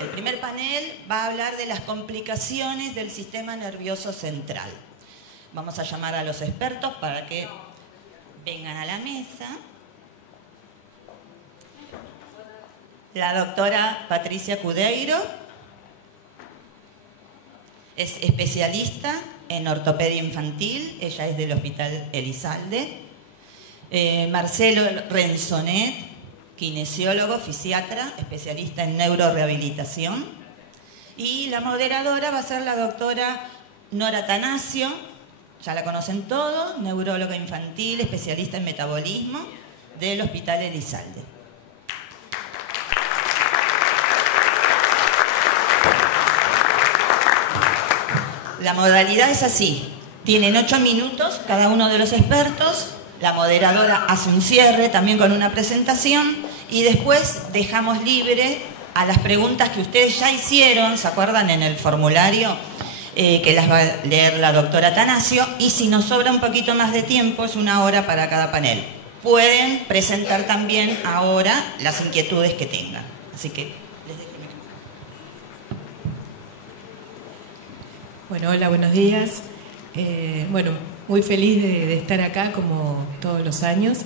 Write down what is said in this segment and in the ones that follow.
El primer panel va a hablar de las complicaciones del sistema nervioso central. Vamos a llamar a los expertos para que vengan a la mesa. La doctora Patricia Cudeiro es especialista en ortopedia infantil, ella es del Hospital Elizalde. Marcelo Renzonet, kinesiólogo, fisiatra, especialista en neurorehabilitación. Y la moderadora va a ser la doctora Nora Tanasio, ya la conocen todos, neuróloga infantil, especialista en metabolismo del Hospital Elizalde. La modalidad es así, tienen 8 minutos cada uno de los expertos, la moderadora hace un cierre también con una presentación y después dejamos libre a las preguntas que ustedes ya hicieron, ¿se acuerdan en el formulario? Que las va a leer la doctora Tanasio, y si nos sobra un poquito más de tiempo, es 1 hora para cada panel. Pueden presentar también ahora las inquietudes que tengan. Así que les dejo. Bueno, hola, buenos días. Bueno, muy feliz de estar acá como todos los años.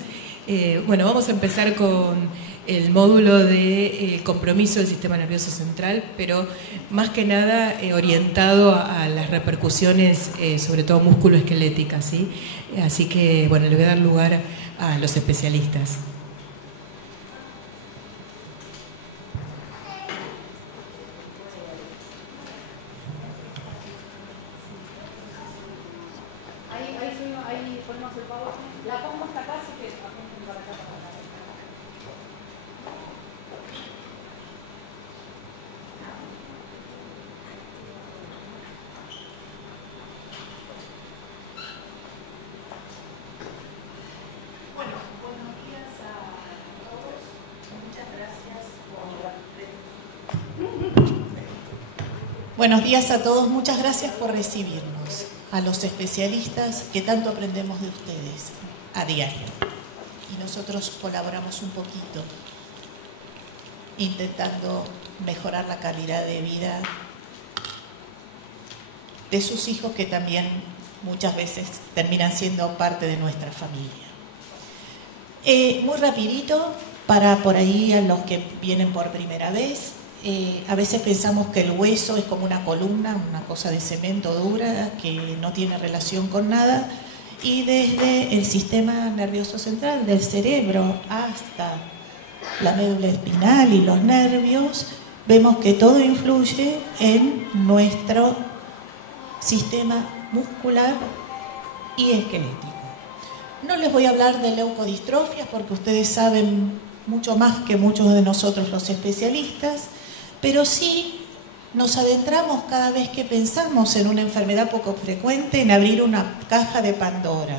Bueno, vamos a empezar con el módulo de compromiso del sistema nervioso central, pero más que nada orientado a las repercusiones, sobre todo músculo-esqueléticas, ¿sí? Así que, bueno, le voy a dar lugar a los especialistas. Ahí ponemos el PowerPoint. La pongo hasta acá, así que apunten para acá. Bueno, buenos días a todos. Muchas gracias por... Buenos días a todos. Muchas gracias por recibirnos. A los especialistas que tanto aprendemos de ustedes a diario. Y nosotros colaboramos un poquito, intentando mejorar la calidad de vida de sus hijos, que también muchas veces terminan siendo parte de nuestra familia. Muy rapidito, para por ahí a los que vienen por primera vez. A veces pensamos que el hueso es como una columna, una cosa de cemento dura que no tiene relación con nada, y desde el sistema nervioso central, del cerebro hasta la médula espinal y los nervios, vemos que todo influye en nuestro sistema muscular y esquelético. No les voy a hablar de leucodistrofias porque ustedes saben mucho más que muchos de nosotros los especialistas, pero sí nos adentramos cada vez que pensamos en una enfermedad poco frecuente en abrir una caja de Pandora,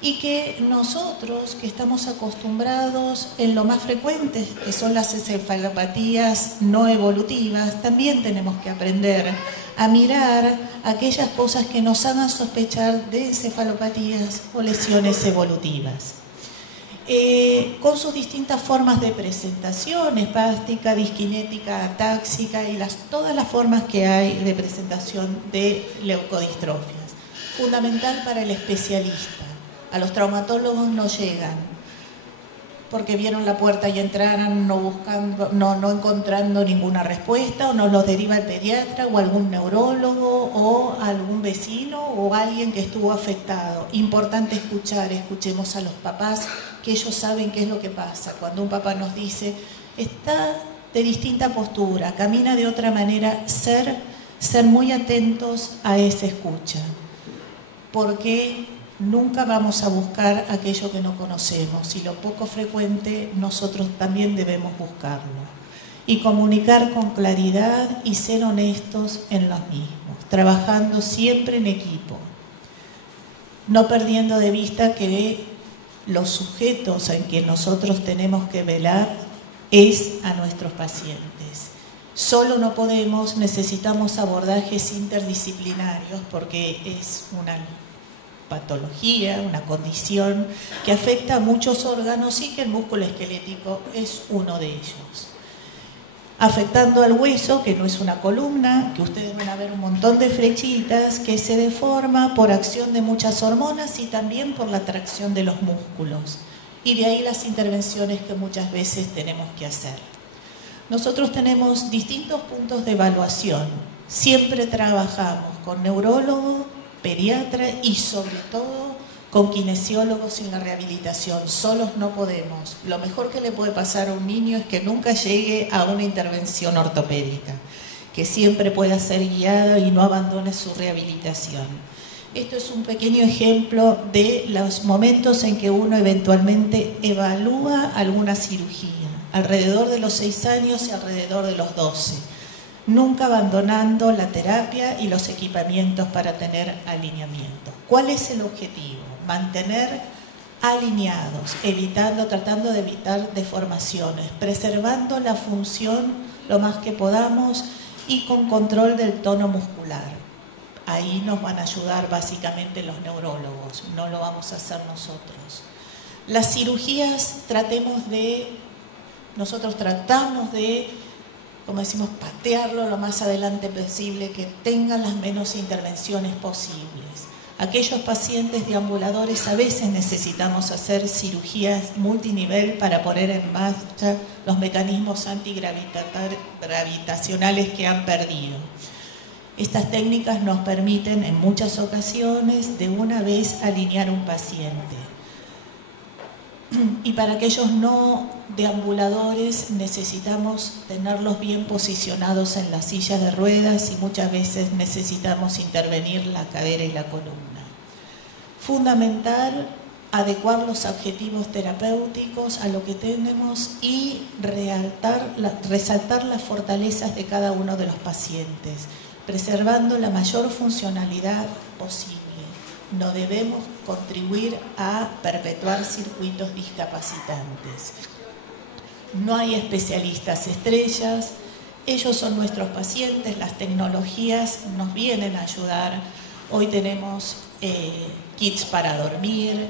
y que nosotros, que estamos acostumbrados en lo más frecuente, que son las encefalopatías no evolutivas, también tenemos que aprender a mirar aquellas cosas que nos hagan sospechar de encefalopatías o lesiones evolutivas. Con sus distintas formas de presentación, espástica, disquinética, atáxica y todas las formas que hay de presentación de leucodistrofias. Fundamental para el especialista. A los traumatólogos no llegan porque vieron la puerta y entraron no encontrando ninguna respuesta, o nos los deriva el pediatra o algún neurólogo o algún vecino o alguien que estuvo afectado. Importante escuchemos a los papás, que ellos saben qué es lo que pasa. Cuando un papá nos dice, está de distinta postura, camina de otra manera, ser muy atentos a esa escucha, porque nunca vamos a buscar aquello que no conocemos, y lo poco frecuente nosotros también debemos buscarlo. Y comunicar con claridad y ser honestos en los mismos, trabajando siempre en equipo, no perdiendo de vista que los sujetos en que nosotros tenemos que velar es a nuestros pacientes. Solo no podemos, necesitamos abordajes interdisciplinarios, porque es una patología, una condición que afecta a muchos órganos y que el músculo esquelético es uno de ellos. afectando al hueso, que no es una columna, que ustedes van a ver un montón de flechitas, que se deforma por acción de muchas hormonas y también por la tracción de los músculos. Y de ahí las intervenciones que muchas veces tenemos que hacer. Nosotros tenemos distintos puntos de evaluación. Siempre trabajamos con neurólogo, pediatra y sobre todo con kinesiólogos en la rehabilitación. Solos no podemos. Lo mejor que le puede pasar a un niño es que nunca llegue a una intervención ortopédica, que siempre pueda ser guiado y no abandone su rehabilitación. Esto es un pequeño ejemplo de los momentos en que uno eventualmente evalúa alguna cirugía, alrededor de los 6 años y alrededor de los 12, nunca abandonando la terapia y los equipamientos para tener alineamiento. ¿Cuál es el objetivo? Mantener alineados, tratando de evitar deformaciones, preservando la función lo más que podamos y con control del tono muscular. Ahí nos van a ayudar básicamente los neurólogos, no lo vamos a hacer nosotros. Las cirugías nosotros tratamos de, como decimos, patearlo lo más adelante posible, que tengan las menos intervenciones posibles. Aquellos pacientes deambuladores a veces necesitamos hacer cirugías multinivel para poner en marcha los mecanismos antigravitacionales que han perdido. Estas técnicas nos permiten en muchas ocasiones de una vez alinear un paciente. Y para aquellos no deambuladores necesitamos tenerlos bien posicionados en las sillas de ruedas y muchas veces necesitamos intervenir la cadera y la columna. Fundamental, adecuar los objetivos terapéuticos a lo que tenemos y resaltar las fortalezas de cada uno de los pacientes, preservando la mayor funcionalidad posible. No debemos contribuir a perpetuar circuitos discapacitantes. No hay especialistas estrellas, ellos son nuestros pacientes, las tecnologías nos vienen a ayudar. Hoy tenemos kits para dormir,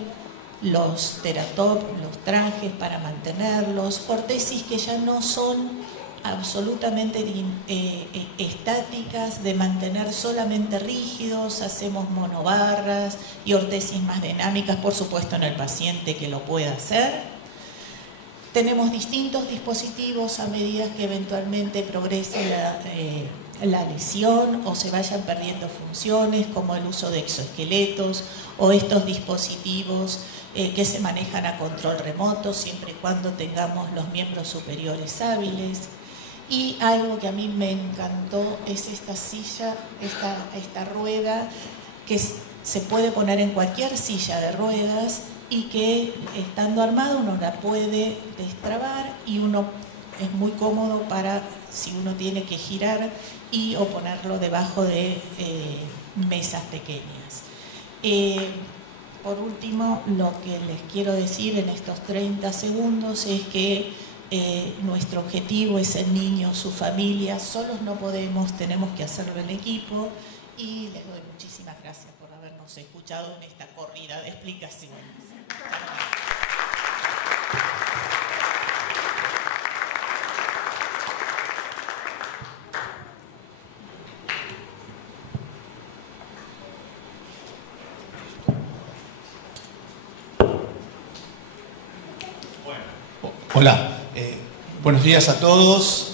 los teratop, los trajes para mantenerlos, ortesis que ya no son absolutamente estáticas, de mantener solamente rígidos, hacemos monobarras y ortesis más dinámicas, por supuesto en el paciente que lo pueda hacer. Tenemos distintos dispositivos a medida que eventualmente progrese la lesión o se vayan perdiendo funciones, como el uso de exoesqueletos o estos dispositivos que se manejan a control remoto, siempre y cuando tengamos los miembros superiores hábiles. Y algo que a mí me encantó es esta silla, esta rueda que se puede poner en cualquier silla de ruedas y que estando armado uno la puede destrabar y uno es muy cómodo para si uno tiene que girar o ponerlo debajo de mesas pequeñas. Por último, lo que les quiero decir en estos 30 segundos es que nuestro objetivo es el niño, su familia, solos no podemos, tenemos que hacerlo en equipo y les doy muchísimas gracias por habernos escuchado en esta corrida de explicaciones. Hola, buenos días a todos,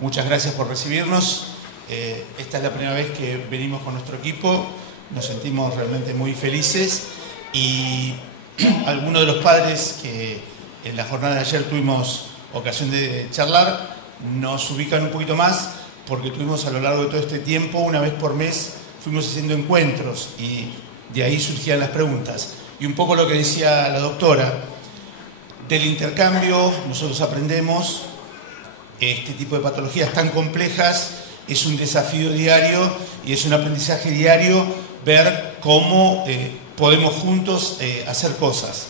muchas gracias por recibirnos. Esta es la primera vez que venimos con nuestro equipo, nos sentimos realmente muy felices y algunos de los padres que en la jornada de ayer tuvimos ocasión de charlar nos ubican un poquito más porque tuvimos a lo largo de todo este tiempo, una vez por mes, fuimos haciendo encuentros y de ahí surgían las preguntas. Y un poco lo que decía la doctora, del intercambio nosotros aprendemos este tipo de patologías tan complejas, es un desafío diario y es un aprendizaje diario ver cómo podemos juntos hacer cosas.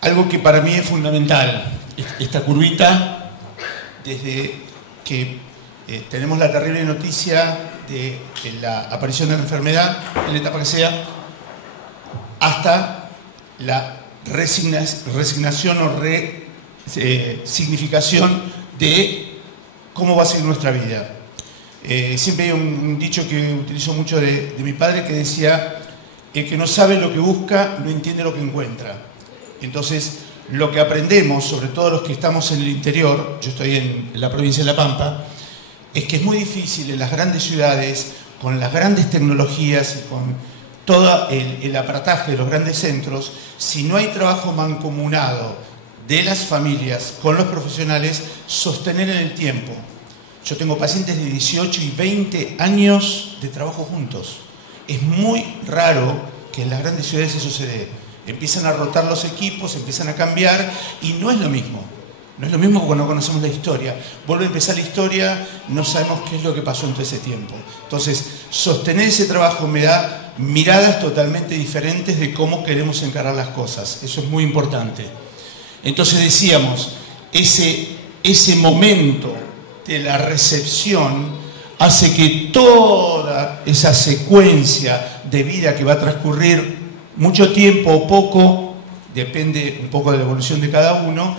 Algo que para mí es fundamental, esta curvita, desde que tenemos la terrible noticia de la aparición de la enfermedad, en la etapa que sea, hasta la resignación o significación de cómo va a ser nuestra vida. Siempre hay un dicho que utilizo mucho de mi padre que decía: el que no sabe lo que busca no entiende lo que encuentra. Entonces, lo que aprendemos, sobre todo los que estamos en el interior, yo estoy en la provincia de La Pampa, es que es muy difícil en las grandes ciudades, con las grandes tecnologías y con todo el aparataje de los grandes centros, si no hay trabajo mancomunado de las familias con los profesionales, sostener en el tiempo. Yo tengo pacientes de 18 y 20 años de trabajo juntos. Es muy raro que en las grandes ciudades eso se dé. Empiezan a rotar los equipos, empiezan a cambiar y no es lo mismo. No es lo mismo porque no conocemos la historia. Vuelve a empezar la historia, no sabemos qué es lo que pasó en todo ese tiempo. Entonces, sostener ese trabajo me da miradas totalmente diferentes de cómo queremos encarar las cosas. Eso es muy importante. Entonces decíamos, ese momento de la recepción hace que toda esa secuencia de vida que va a transcurrir mucho tiempo o poco, depende un poco de la evolución de cada uno,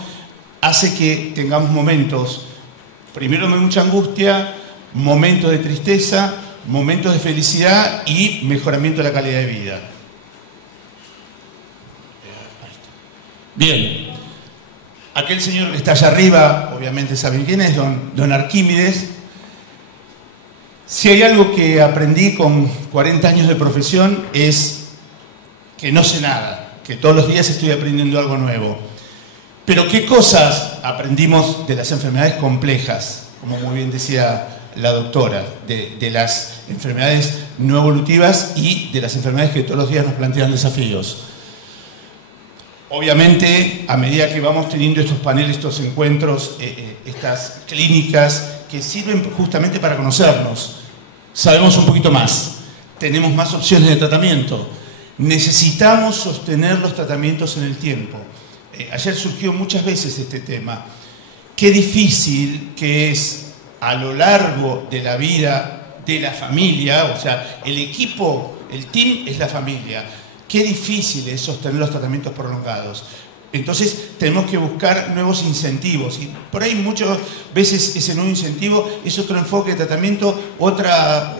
hace que tengamos momentos, primero de mucha angustia, momentos de tristeza, momentos de felicidad y mejoramiento de la calidad de vida. Bien, aquel señor que está allá arriba, obviamente saben quién es, don Arquímedes. Si hay algo que aprendí con 40 años de profesión es que no sé nada, que todos los días estoy aprendiendo algo nuevo. Pero ¿qué cosas aprendimos de las enfermedades complejas? Como muy bien decía la doctora, de las enfermedades no evolutivas y de las enfermedades que todos los días nos plantean desafíos. Obviamente, a medida que vamos teniendo estos paneles, estos encuentros, estas clínicas que sirven justamente para conocernos, sabemos un poquito más, tenemos más opciones de tratamiento, necesitamos sostener los tratamientos en el tiempo. Ayer surgió muchas veces este tema. Qué difícil que es a lo largo de la vida de la familia, o sea, el equipo, el team es la familia. Qué difícil es sostener los tratamientos prolongados. Entonces tenemos que buscar nuevos incentivos y por ahí muchas veces ese nuevo incentivo es otro enfoque de tratamiento, otra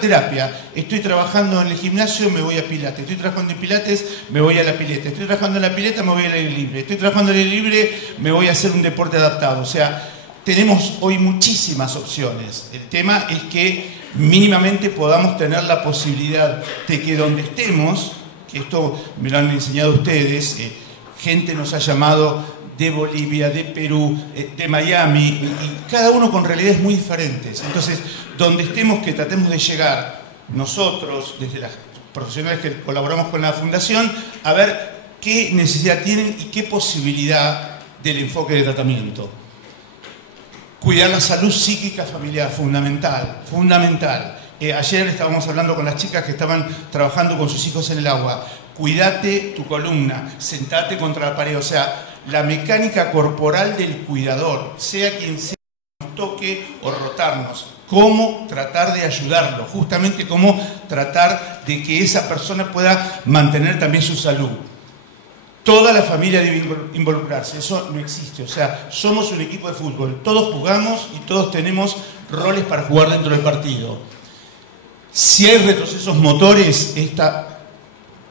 terapia. Estoy trabajando en el gimnasio, me voy a pilates. Estoy trabajando en pilates, me voy a la pileta. Estoy trabajando en la pileta, me voy al aire libre. Estoy trabajando en el aire libre, me voy a hacer un deporte adaptado. O sea, tenemos hoy muchísimas opciones. El tema es que mínimamente podamos tener la posibilidad de que donde estemos, que esto me lo han enseñado ustedes, gente nos ha llamado de Bolivia, de Perú, de Miami, y cada uno con realidades muy diferentes. Entonces, donde estemos, que tratemos de llegar nosotros, desde las profesionales que colaboramos con la Fundación, a ver qué necesidad tienen y qué posibilidad del enfoque de tratamiento. Cuidar la salud psíquica familiar, fundamental, fundamental. Ayer estábamos hablando con las chicas que estaban trabajando con sus hijos en el agua. Cuídate tu columna, sentate contra la pared, o sea, la mecánica corporal del cuidador, sea quien sea, nos toque o rotarnos. Cómo tratar de ayudarlo, justamente cómo tratar de que esa persona pueda mantener también su salud. Toda la familia debe involucrarse, eso no existe. O sea, somos un equipo de fútbol, todos jugamos y todos tenemos roles para jugar dentro del partido. Si hay retrocesos motores,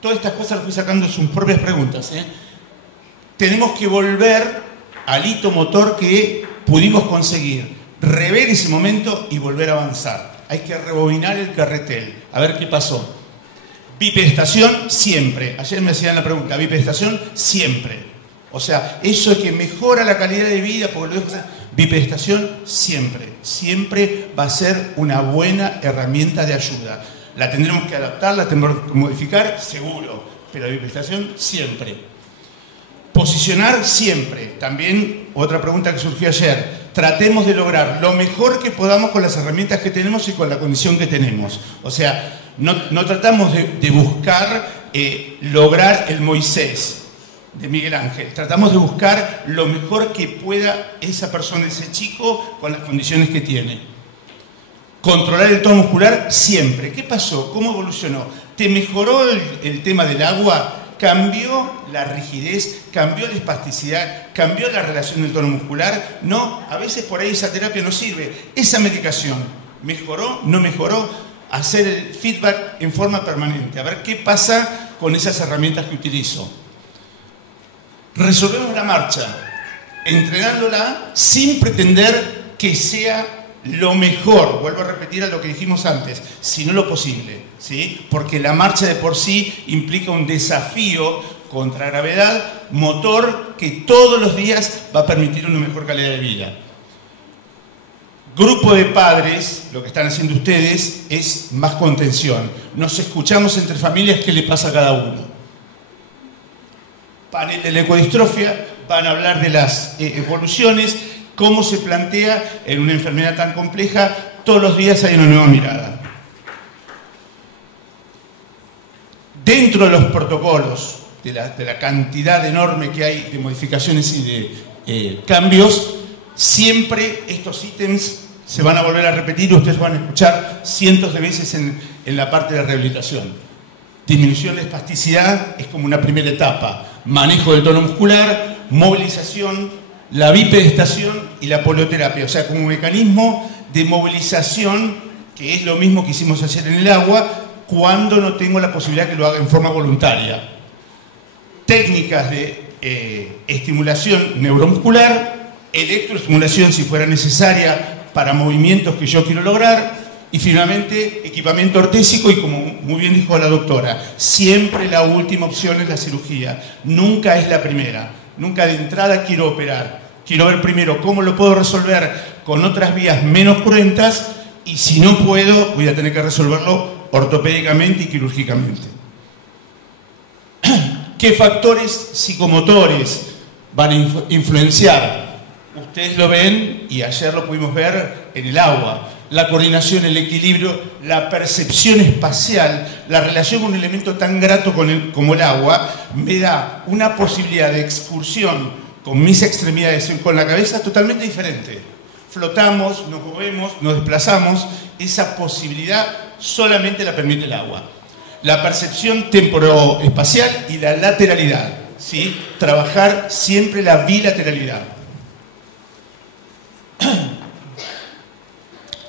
todas estas cosas las fui sacando de sus propias preguntas. Tenemos que volver al hito motor que pudimos conseguir, rever ese momento y volver a avanzar. Hay que rebobinar el carretel, a ver qué pasó. Bipedestación siempre. Ayer me hacían la pregunta, bipedestación siempre. O sea, eso es que mejora la calidad de vida, porque lo dejo, bipedestación siempre. Siempre va a ser una buena herramienta de ayuda. La tendremos que adaptar, la tendremos que modificar, seguro. Pero la bipedestación siempre. Posicionar siempre. También otra pregunta que surgió ayer. Tratemos de lograr lo mejor que podamos con las herramientas que tenemos y con la condición que tenemos. O sea, no tratamos de buscar lograr el Moisés de Miguel Ángel. Tratamos de buscar lo mejor que pueda esa persona, ese chico, con las condiciones que tiene. Controlar el tono muscular siempre. ¿Qué pasó? ¿Cómo evolucionó? ¿Te mejoró el tema del agua? ¿Cambió la rigidez? ¿Cambió la espasticidad? ¿Cambió la relación del tono muscular? No, a veces por ahí esa terapia no sirve. Esa medicación, ¿mejoró? ¿No mejoró? Hacer el feedback en forma permanente, a ver qué pasa con esas herramientas que utilizo. Resolvemos la marcha, entrenándola sin pretender que sea lo mejor, vuelvo a repetir a lo que dijimos antes, sino lo posible, ¿sí? Porque la marcha de por sí implica un desafío contra gravedad, motor, que todos los días va a permitir una mejor calidad de vida. Grupo de padres, lo que están haciendo ustedes es más contención. Nos escuchamos entre familias qué le pasa a cada uno. Panel de la ecodistrofia, van a hablar de las evoluciones, cómo se plantea en una enfermedad tan compleja. Todos los días hay una nueva mirada. Dentro de los protocolos, de la cantidad enorme que hay de modificaciones y de cambios, siempre estos ítems se van a volver a repetir, ustedes van a escuchar cientos de veces en la parte de rehabilitación. Disminución de espasticidad es como una primera etapa. Manejo del tono muscular, movilización, la bipedestación y la polioterapia. O sea, como mecanismo de movilización, que es lo mismo que hicimos ayer en el agua, cuando no tengo la posibilidad que lo haga en forma voluntaria. Técnicas de estimulación neuromuscular, electroestimulación si fuera necesaria para movimientos que yo quiero lograr, y finalmente equipamiento ortésico, y como muy bien dijo la doctora, siempre la última opción es la cirugía, nunca es la primera. Nunca de entrada quiero operar, quiero ver primero cómo lo puedo resolver con otras vías menos cruentas, y si no puedo voy a tener que resolverlo ortopédicamente y quirúrgicamente. ¿Qué factores psicomotores van a influenciar? Ustedes lo ven y ayer lo pudimos ver en el agua. La coordinación, el equilibrio, la percepción espacial, la relación con un elemento tan grato como el agua, me da una posibilidad de excursión con mis extremidades, con la cabeza totalmente diferente. Flotamos, nos movemos, nos desplazamos, esa posibilidad solamente la permite el agua. La percepción temporoespacial y la lateralidad, ¿sí? Trabajar siempre la bilateralidad.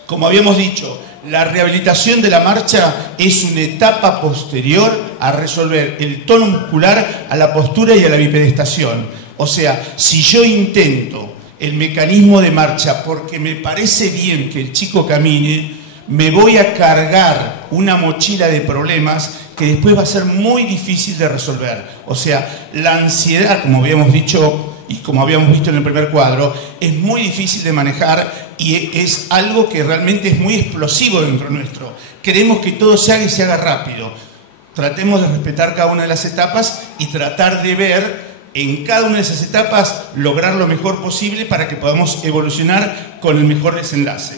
Como habíamos dicho, la rehabilitación de la marcha es una etapa posterior a resolver el tono muscular, a la postura y a la bipedestación. O sea, si yo intento el mecanismo de marcha porque me parece bien que el chico camine, me voy a cargar una mochila de problemas que después va a ser muy difícil de resolver. O sea, la ansiedad, como habíamos dicho y como habíamos visto en el primer cuadro, es muy difícil de manejar y es algo que realmente es muy explosivo dentro nuestro. Queremos que todo se haga y se haga rápido. Tratemos de respetar cada una de las etapas y tratar de ver en cada una de esas etapas lograr lo mejor posible para que podamos evolucionar con el mejor desenlace.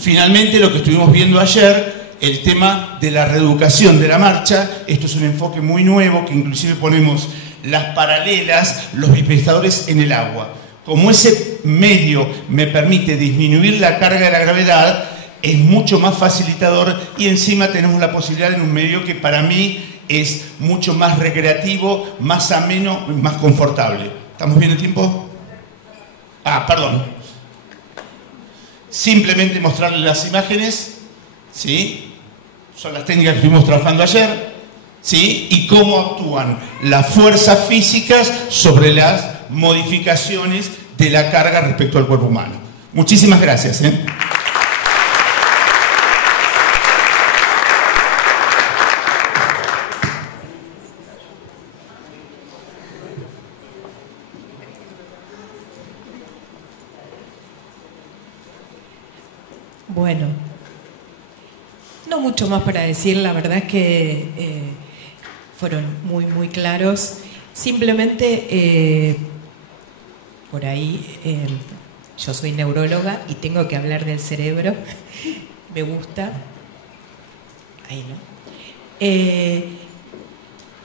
Finalmente, lo que estuvimos viendo ayer, el tema de la reeducación de la marcha. Esto es un enfoque muy nuevo que inclusive ponemos las paralelas, los bipedestadores en el agua. Como ese medio me permite disminuir la carga de la gravedad, es mucho más facilitador y encima tenemos la posibilidad en un medio que para mí es mucho más recreativo, más ameno, más confortable. ¿Estamos bien el tiempo? Perdón. Simplemente mostrarles las imágenes, ¿sí? Son las técnicas que estuvimos trabajando ayer, ¿sí? Y cómo actúan las fuerzas físicas sobre las modificaciones de la carga respecto al cuerpo humano. Muchísimas gracias, ¿eh? Bueno, no mucho más para decir, la verdad es que fueron muy claros. Simplemente, por ahí, yo soy neuróloga y tengo que hablar del cerebro, me gusta. Ahí no.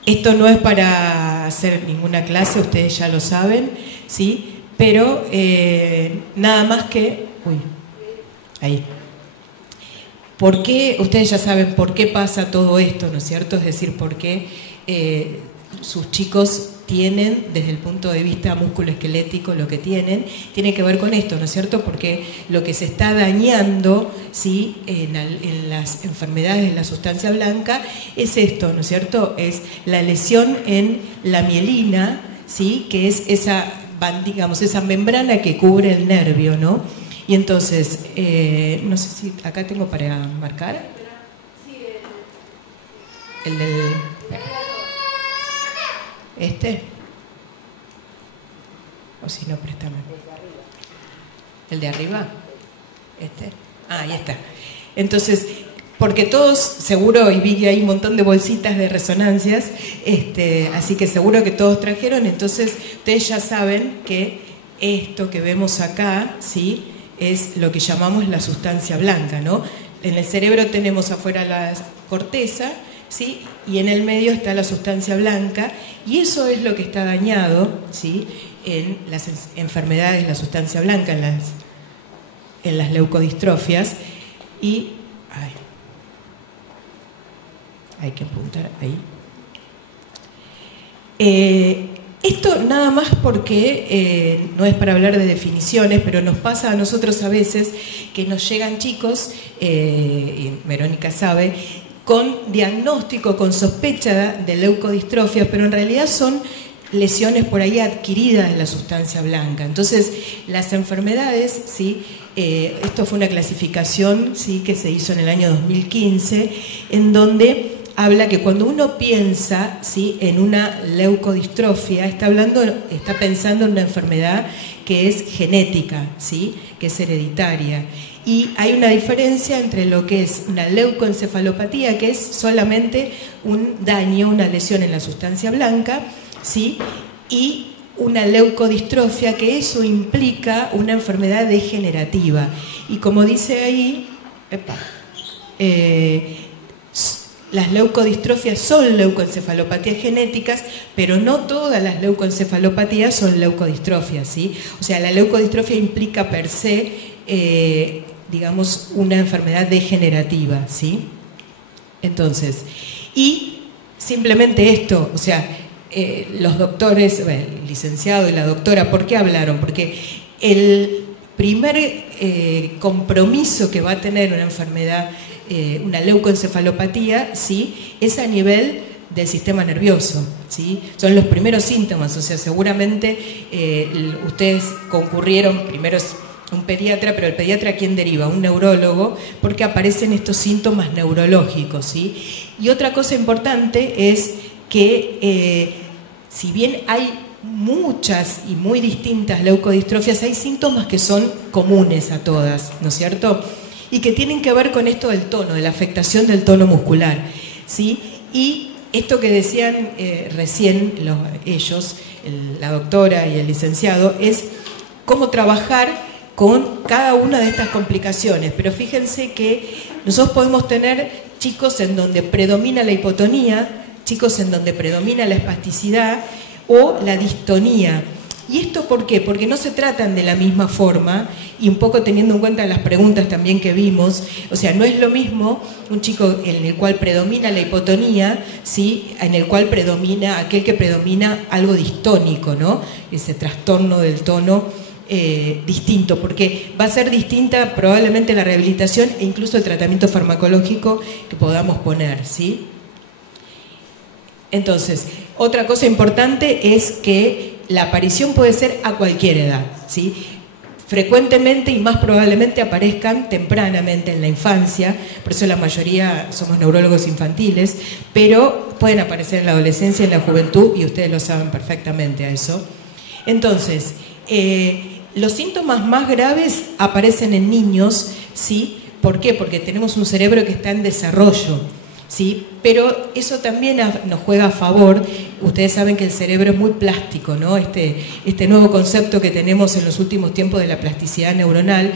Esto no es para hacer ninguna clase, ustedes ya lo saben, ¿sí? Pero nada más que... Uy, ahí. ¿Por qué? Ustedes ya saben por qué pasa todo esto, ¿no es cierto? Es decir, por qué sus chicos tienen, desde el punto de vista musculoesquelético, lo que tiene que ver con esto, ¿no es cierto? Porque lo que se está dañando, ¿sí?, en las enfermedades de la sustancia blanca es esto, ¿no es cierto? Es la lesión en la mielina, ¿sí?, que es esa, digamos, esa membrana que cubre el nervio, ¿no? Y entonces, no sé si acá tengo para marcar. El del... o si no, préstame. ¿El de arriba? Ahí está. Entonces, porque todos, seguro, y vi que hay un montón de bolsitas de resonancias, así que seguro que todos trajeron, entonces ustedes ya saben que esto que vemos acá, ¿sí?, es lo que llamamos la sustancia blanca, ¿no? En el cerebro tenemos afuera la corteza, ¿sí?, y en el medio está la sustancia blanca, y eso es lo que está dañado, ¿sí?, en las enfermedades de la sustancia blanca, en las leucodistrofias, y hay que apuntar ahí. Esto nada más porque no es para hablar de definiciones, pero nos pasa a nosotros a veces que nos llegan chicos, y Verónica sabe, con diagnóstico, con sospecha de leucodistrofias, pero en realidad son lesiones por ahí adquiridas de la sustancia blanca. Entonces, las enfermedades, ¿sí?, esto fue una clasificación, ¿sí?, que se hizo en el año 2015, en donde habla que cuando uno piensa, ¿sí?, en una leucodistrofia, está pensando en una enfermedad que es genética, ¿sí?, que es hereditaria. Y hay una diferencia entre lo que es una leucoencefalopatía, que es solamente un daño, una lesión en la sustancia blanca, ¿sí?, y una leucodistrofia, que eso implica una enfermedad degenerativa. Y como dice ahí, las leucodistrofias son leucoencefalopatías genéticas, pero no todas las leucoencefalopatías son leucodistrofias, ¿sí? O sea, la leucodistrofia implica per se, digamos, una enfermedad degenerativa, ¿sí? Entonces, y simplemente esto, o sea, los doctores, el licenciado y la doctora, ¿por qué hablaron? Porque el primer compromiso que va a tener una enfermedad, una leucoencefalopatía, ¿sí?, es a nivel del sistema nervioso, ¿sí? Son los primeros síntomas, o sea, seguramente ustedes concurrieron, primero es un pediatra, pero el pediatra ¿a quién deriva? Un neurólogo, porque aparecen estos síntomas neurológicos, ¿sí? Y otra cosa importante es que si bien hay muchas y muy distintas leucodistrofias, hay síntomas que son comunes a todas, ¿no es cierto?, y que tienen que ver con esto del tono, de la afectación del tono muscular, ¿sí? Y esto que decían recién ellos, la doctora y el licenciado, es cómo trabajar con cada una de estas complicaciones. Pero fíjense que nosotros podemos tener chicos en donde predomina la hipotonía, chicos en donde predomina la espasticidad o la distonía. ¿Y esto por qué? Porque no se tratan de la misma forma, y un poco teniendo en cuenta las preguntas también que vimos, o sea, no es lo mismo un chico en el cual predomina la hipotonía, ¿sí?, en el cual predomina aquel que predomina algo distónico, ¿no?, ese trastorno del tono distinto, porque va a ser distinta probablemente la rehabilitación e incluso el tratamiento farmacológico que podamos poner, ¿sí? Entonces, otra cosa importante es que la aparición puede ser a cualquier edad, ¿sí? Frecuentemente y más probablemente aparezcan tempranamente en la infancia, por eso la mayoría somos neurólogos infantiles, pero pueden aparecer en la adolescencia, en la juventud, y ustedes lo saben perfectamente a eso. Entonces, los síntomas más graves aparecen en niños, ¿sí? ¿Por qué? Porque tenemos un cerebro que está en desarrollo, ¿sí? Pero eso también nos juega a favor. Ustedes saben que el cerebro es muy plástico, ¿no? Este nuevo concepto que tenemos en los últimos tiempos de la plasticidad neuronal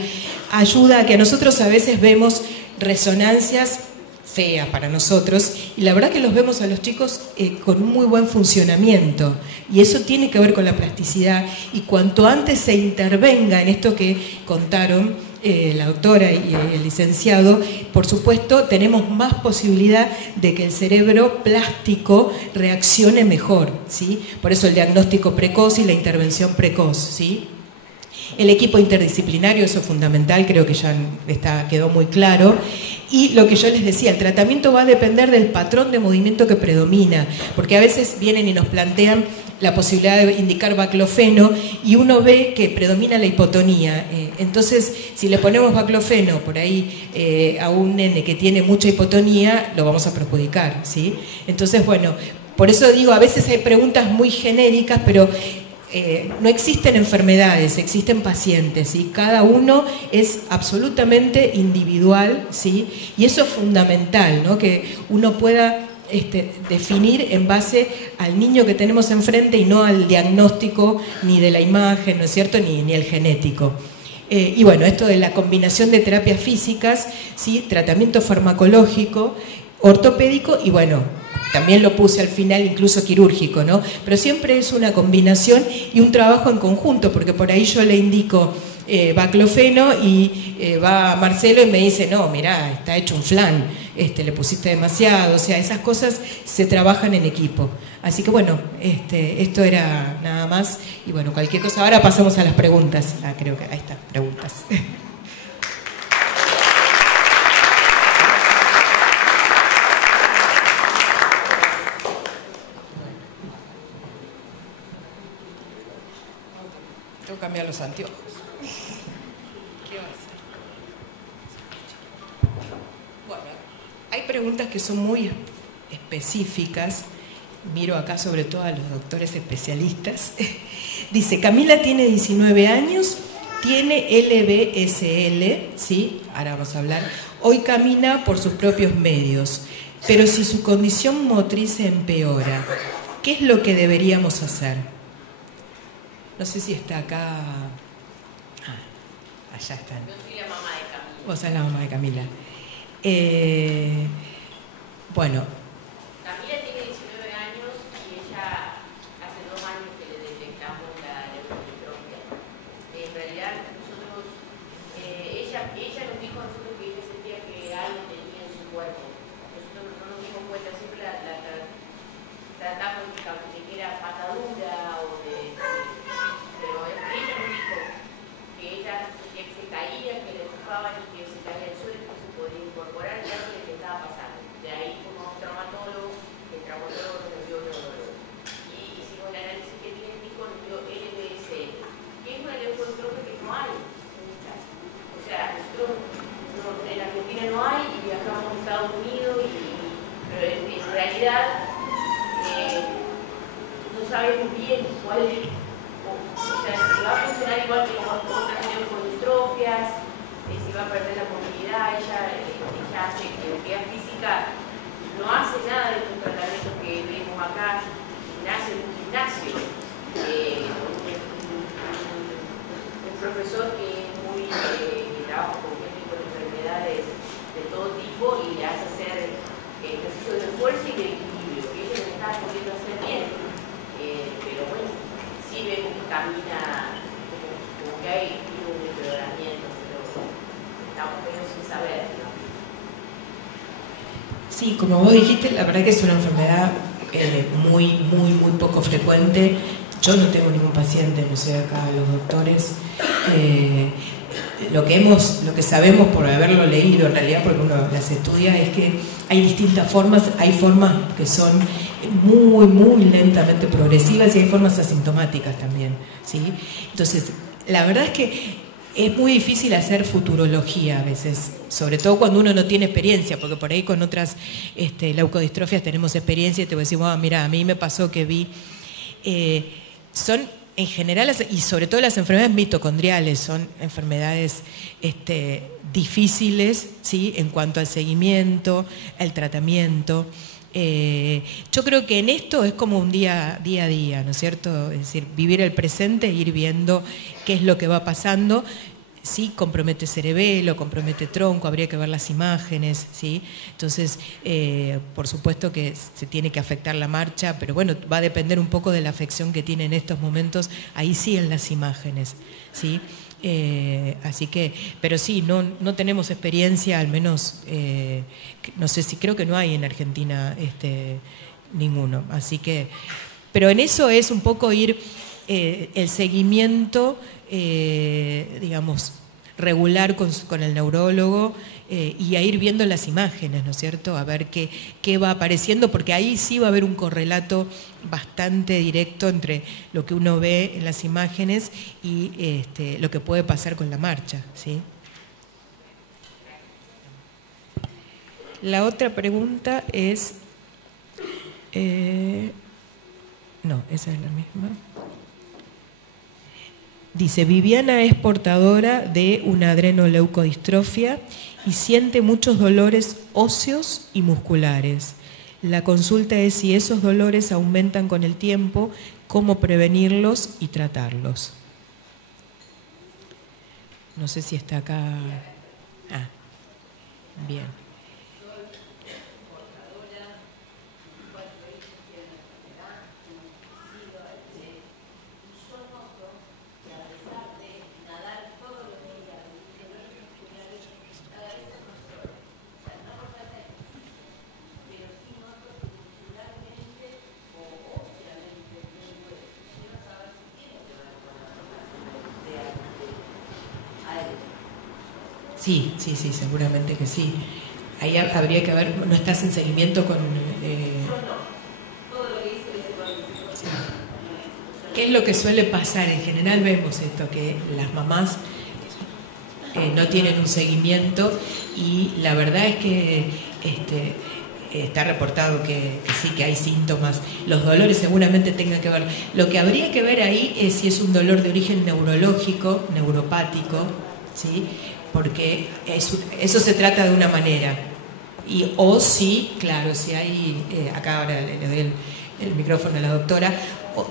ayuda a que nosotros a veces vemos resonancias feas para nosotros, y la verdad que los vemos a los chicos con un muy buen funcionamiento, y eso tiene que ver con la plasticidad, y cuanto antes se intervenga en esto que contaron, la doctora y el licenciado, por supuesto tenemos más posibilidad de que el cerebro plástico reaccione mejor, ¿sí? Por eso el diagnóstico precoz y la intervención precoz, ¿sí? El equipo interdisciplinario, eso es fundamental, creo que ya quedó muy claro. Y lo que yo les decía, el tratamiento va a depender del patrón de movimiento que predomina, porque a veces vienen y nos plantean la posibilidad de indicar baclofeno y uno ve que predomina la hipotonía. Entonces, si le ponemos baclofeno por ahí a un nene que tiene mucha hipotonía, lo vamos a perjudicar, ¿sí? Entonces, bueno, por eso digo, a veces hay preguntas muy genéricas, pero no existen enfermedades, existen pacientes, ¿sí? Cada uno es absolutamente individual, ¿sí? Y eso es fundamental, ¿no? Que uno pueda definir en base al niño que tenemos enfrente y no al diagnóstico ni de la imagen, ¿no es cierto?, ni el genético. Y bueno, esto de la combinación de terapias físicas, ¿sí? Tratamiento farmacológico, ortopédico y bueno, también lo puse al final incluso quirúrgico, ¿no? Pero siempre es una combinación y un trabajo en conjunto, porque por ahí yo le indico baclofeno y va Marcelo y me dice, no, mirá, está hecho un flan, le pusiste demasiado, o sea, esas cosas se trabajan en equipo. Así que bueno, esto era nada más y bueno, cualquier cosa. Ahora pasamos a las preguntas. Creo que ahí está, preguntas. Tengo que cambiar los anteojos. ¿Qué va a hacer? Bueno, hay preguntas que son muy específicas. Miro acá sobre todo a los doctores especialistas. Dice, Camila tiene 19 años, tiene LBSL, ¿sí? Ahora vamos a hablar. Hoy camina por sus propios medios, pero si su condición motriz se empeora, ¿qué es lo que deberíamos hacer? No sé si está acá. Allá están. Yo soy la mamá de Camila. Vos sos la mamá de Camila. Bueno. Camila tiene 19 años y ella hace 2 años que le detectamos la leucodistrofia. En realidad nosotros, ella nos dijo a nosotros que ella sentía que algo tenía en su cuerpo. Nosotros no nos dimos cuenta, siempre la tratamos de que era patadura o de... Pero ella nos dijo que ella sentía que se caía, que le empujaban y que se caía al suelo y que no se podía incorporar y algo le estaba pasando. De ahí fuimos a un traumatólogo, el traumatólogo nos dio neurólogo. Y hicimos el análisis que tiene el hijo, nos dio LBSL, que es una leucodistrofia que no hay en muchas. O sea, nosotros en Argentina no hay y viajamos a Estados Unidos, pero en realidad no sabemos bien cuál es. O sea, si va a funcionar igual que otras leucodistrofias, si va a perder la movilidad, ella hace actividad física, no hace nada de los tratamientos que vemos acá, nace en un gimnasio. Un profesor que es muy que trabaja con gente con enfermedades de todo tipo y le hace hacer ejercicio de fuerza y de equilibrio, que ella no está pudiendo hacer bien. Pero bueno, sí vemos que camina como que hay un empeoramiento, pero estamos medio sin saber, ¿no? Sí, como vos dijiste, la verdad que es una enfermedad muy poco frecuente. Yo no tengo ningún paciente, no sé, acá los doctores. Lo que sabemos por haberlo leído, en realidad porque uno las estudia, es que hay distintas formas. Hay formas que son muy lentamente progresivas y hay formas asintomáticas también, ¿sí? Entonces, la verdad es que es muy difícil hacer futurología a veces, sobre todo cuando uno no tiene experiencia, porque por ahí con otras leucodistrofias tenemos experiencia y te decimos, mira, a mí me pasó que vi. Son en general, y sobre todo las enfermedades mitocondriales, son enfermedades difíciles, ¿sí? En cuanto al seguimiento, al tratamiento. Yo creo que en esto es como un día a día, ¿no es cierto? Es decir, vivir el presente e ir viendo qué es lo que va pasando. sí compromete cerebelo, compromete tronco, habría que ver las imágenes, ¿sí? Entonces, por supuesto que se tiene que afectar la marcha, pero bueno, va a depender un poco de la afección que tiene en estos momentos, ahí sí en las imágenes, ¿sí? Así que, pero sí, no tenemos experiencia, al menos, no sé si creo que no hay en Argentina ninguno, así que, pero en eso es un poco ir el seguimiento, digamos, regular con el neurólogo y a ir viendo las imágenes, ¿no es cierto? A ver qué va apareciendo, porque ahí sí va a haber un correlato bastante directo entre lo que uno ve en las imágenes y lo que puede pasar con la marcha, ¿sí? La otra pregunta es... no, esa es la misma. Dice, Viviana es portadora de una adrenoleucodistrofia y siente muchos dolores óseos y musculares. La consulta es si esos dolores aumentan con el tiempo, cómo prevenirlos y tratarlos. No sé si está acá. Ah, bien. Sí, seguramente que sí. Ahí habría que ver, ¿no estás en seguimiento con...? Sí. ¿Qué es lo que suele pasar? En general vemos esto, que las mamás no tienen un seguimiento y la verdad es que está reportado que sí, que hay síntomas. Los dolores seguramente tengan que ver. Lo que habría que ver ahí es si es un dolor de origen neurológico, neuropático, ¿sí? Porque eso se trata de una manera. O sí, claro, si hay, acá ahora le doy el micrófono a la doctora,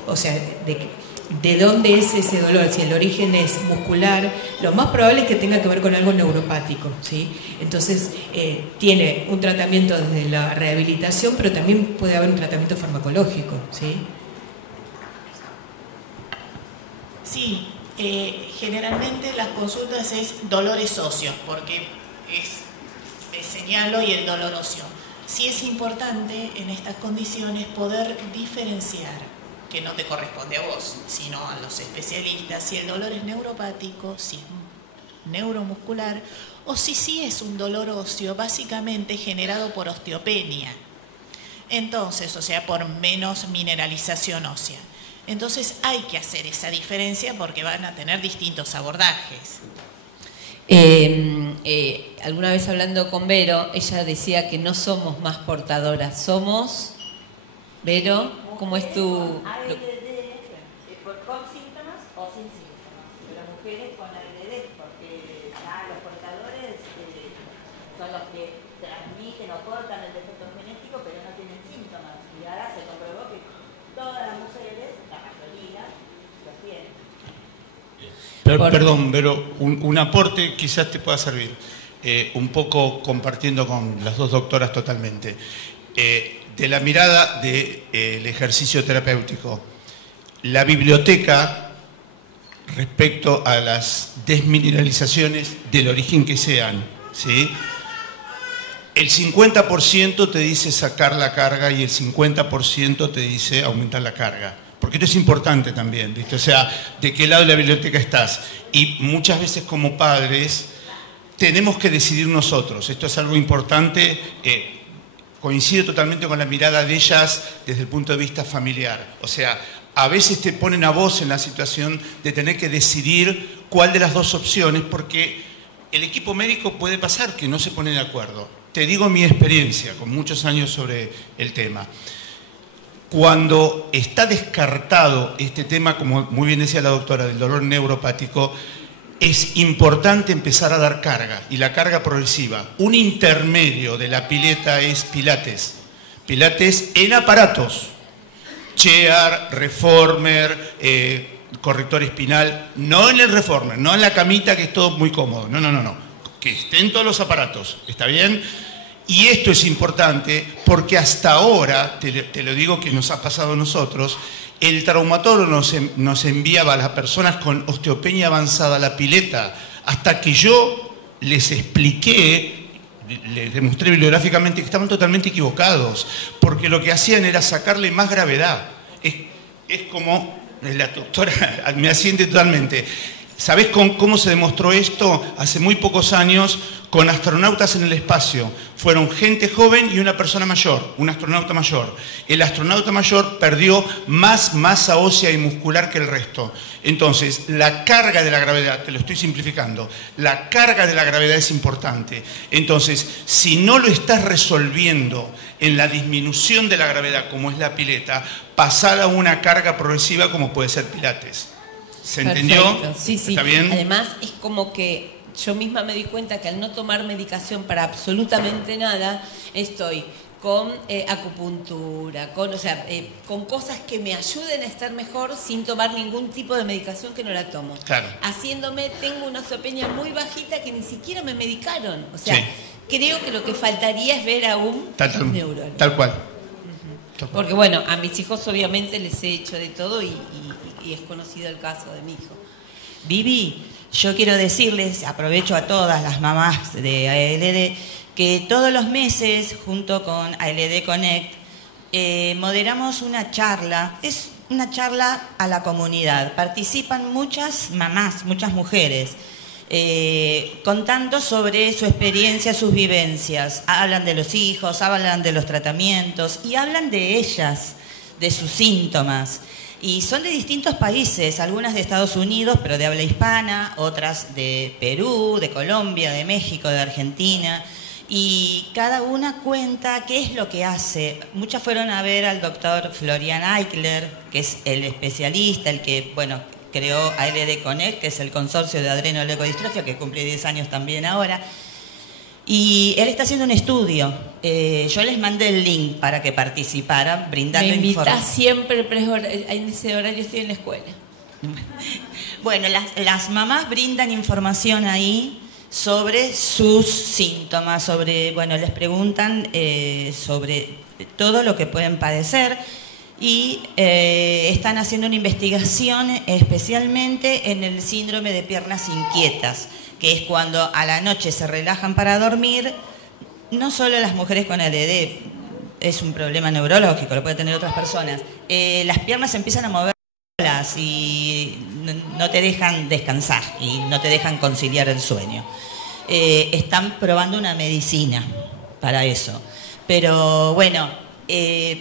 o sea, de dónde es ese dolor, si el origen es muscular, lo más probable es que tenga que ver con algo neuropático, ¿sí? Entonces, tiene un tratamiento desde la rehabilitación, pero también puede haber un tratamiento farmacológico, ¿sí? Sí. Generalmente las consultas es dolores óseos, porque es señalo y el dolor óseo. Sí es importante en estas condiciones poder diferenciar, que no te corresponde a vos, sino a los especialistas, si el dolor es neuropático, si es neuromuscular, o si sí es un dolor óseo básicamente generado por osteopenia. Entonces, o sea, por menos mineralización ósea. Entonces hay que hacer esa diferencia porque van a tener distintos abordajes. Alguna vez hablando con Vero, ella decía que no somos más portadoras, somos... Vero, ¿cómo es tu...? Con síntomas o sin síntomas, pero mujeres con ALD, porque ya los portadores son los que transmiten o portan el defecto genético, pero no tienen síntomas. Y ahora se comprobó que todas las mujeres, la mayoría, los tienen. Perdón, pero un aporte quizás te pueda servir, un poco compartiendo con las dos doctoras totalmente. De la mirada del ejercicio terapéutico, la biblioteca respecto a las desmineralizaciones del origen que sean, ¿sí? El 50% te dice sacar la carga y el 50% te dice aumentar la carga. Porque esto es importante también, ¿viste? O sea, ¿de qué lado de la biblioteca estás? Y muchas veces como padres tenemos que decidir nosotros. Esto es algo importante. Coincido totalmente con la mirada de ellas desde el punto de vista familiar. O sea, a veces te ponen a vos en la situación de tener que decidir cuál de las dos opciones, porque el equipo médico puede pasar que no se pone de acuerdo. Te digo mi experiencia, con muchos años sobre el tema. Cuando está descartado este tema, como muy bien decía la doctora, del dolor neuropático, es importante empezar a dar carga, y la carga progresiva. Un intermedio de la pileta es pilates. Pilates en aparatos. Chair, reformer, corrector espinal, no en el reformer, no en la camita que es todo muy cómodo, no, que estén todos los aparatos, ¿está bien? Y esto es importante porque hasta ahora, te lo digo que nos ha pasado a nosotros, el traumatólogo nos enviaba a las personas con osteopenia avanzada a la pileta hasta que yo les expliqué, les demostré bibliográficamente que estaban totalmente equivocados, porque lo que hacían era sacarle más gravedad. Es como la doctora me asiente totalmente. ¿Sabés cómo se demostró esto? Hace muy pocos años, con astronautas en el espacio. Fueron gente joven y una persona mayor, un astronauta mayor. El astronauta mayor perdió más masa ósea y muscular que el resto. Entonces, la carga de la gravedad, te lo estoy simplificando, la carga de la gravedad es importante. Entonces, si no lo estás resolviendo en la disminución de la gravedad, como es la pileta, pasar a una carga progresiva como puede ser pilates. ¿Se entendió? Perfecto. Sí, sí. ¿Está bien? Además, es como que yo misma me di cuenta que al no tomar medicación para absolutamente nada, estoy con acupuntura, con cosas que me ayuden a estar mejor sin tomar ningún tipo de medicación que no la tomo. Claro. Tengo una osteopenia muy bajita que ni siquiera me medicaron. O sea, Sí. creo que lo que faltaría es ver a un neurólogo. Tal cual. Porque bueno, a mis hijos obviamente les he hecho de todo y es conocido el caso de mi hijo. Vivi, yo quiero decirles, aprovecho a todas las mamás de ALD, que todos los meses, junto con ALD Connect, moderamos una charla. Es una charla a la comunidad. Participan muchas mamás, muchas mujeres, contando sobre su experiencia, sus vivencias. Hablan de los hijos, hablan de los tratamientos y hablan de ellas, de sus síntomas. Y son de distintos países, algunas de Estados Unidos, pero de habla hispana, otras de Perú, de Colombia, de México, de Argentina. Y cada una cuenta qué es lo que hace. Muchas fueron a ver al doctor Florian Eichler, que es el especialista, el que, bueno, creó ALD Connect, que es el consorcio de adrenoleucodistrofia, que cumple 10 años también ahora. Y él está haciendo un estudio. Yo les mandé el link para que participaran, brindando Me invitás información. siempre, pero en ese horario estoy en la escuela. Bueno, las mamás brindan información ahí sobre sus síntomas, les preguntan sobre todo lo que pueden padecer y están haciendo una investigación especialmente en el síndrome de piernas inquietas, que es cuando a la noche se relajan para dormir. No solo las mujeres con ALD, es un problema neurológico, lo pueden tener otras personas. Las piernas se empiezan a mover solas y no te dejan descansar y no te dejan conciliar el sueño. Están probando una medicina para eso. Pero bueno,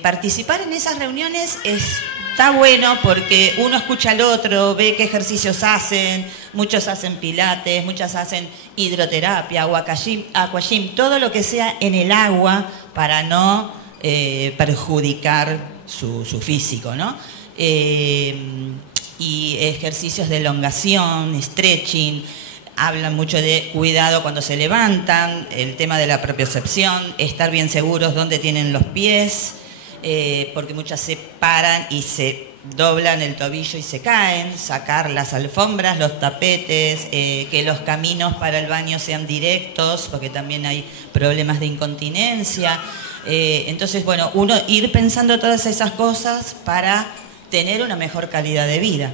participar en esas reuniones está bueno porque uno escucha al otro, ve qué ejercicios hacen, muchos hacen pilates, muchas hacen hidroterapia, aquagym, todo lo que sea en el agua para no perjudicar su físico, ¿no? Y ejercicios de elongación, stretching, hablan mucho de cuidado cuando se levantan, el tema de la propiocepción, estar bien seguros dónde tienen los pies, porque muchas se paran y se doblan el tobillo y se caen, sacar las alfombras, los tapetes, que los caminos para el baño sean directos, porque también hay problemas de incontinencia. Entonces, bueno, uno ir pensando todas esas cosas para tener una mejor calidad de vida.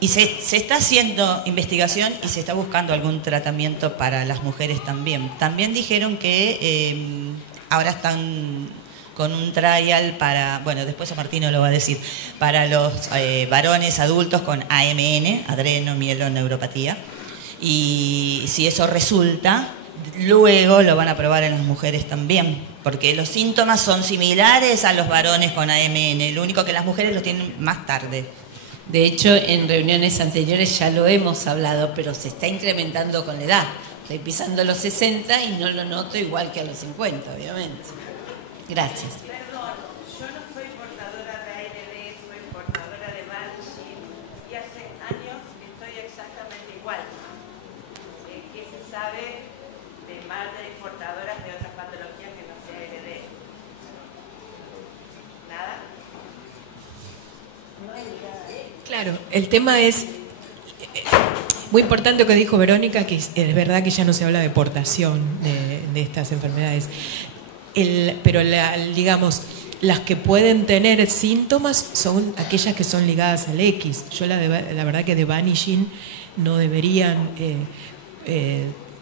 Y se está haciendo investigación y se está buscando algún tratamiento para las mujeres también. También dijeron que ahora están con un trial para, bueno, después a Martino lo va a decir, para los varones adultos con AMN, adrenomieloneuro-neuropatía. Y si eso resulta, luego lo van a probar en las mujeres también, porque los síntomas son similares a los varones con AMN, lo único que las mujeres los tienen más tarde. De hecho, en reuniones anteriores ya lo hemos hablado, pero se está incrementando con la edad. Estoy pisando los 60 y no lo noto igual que a los 50, obviamente. Gracias. Perdón, yo no soy portadora de ALD, soy portadora de Banshee y hace años estoy exactamente igual. ¿Qué se sabe de madres portadoras de otras patologías que no sea ALD? ¿Nada? No es ligada a él. Claro, el tema es muy importante lo que dijo Verónica, que es verdad que ya no se habla de portación de estas enfermedades. Pero digamos, las que pueden tener síntomas son aquellas que son ligadas al X. Yo la verdad que de Vanishing no deberían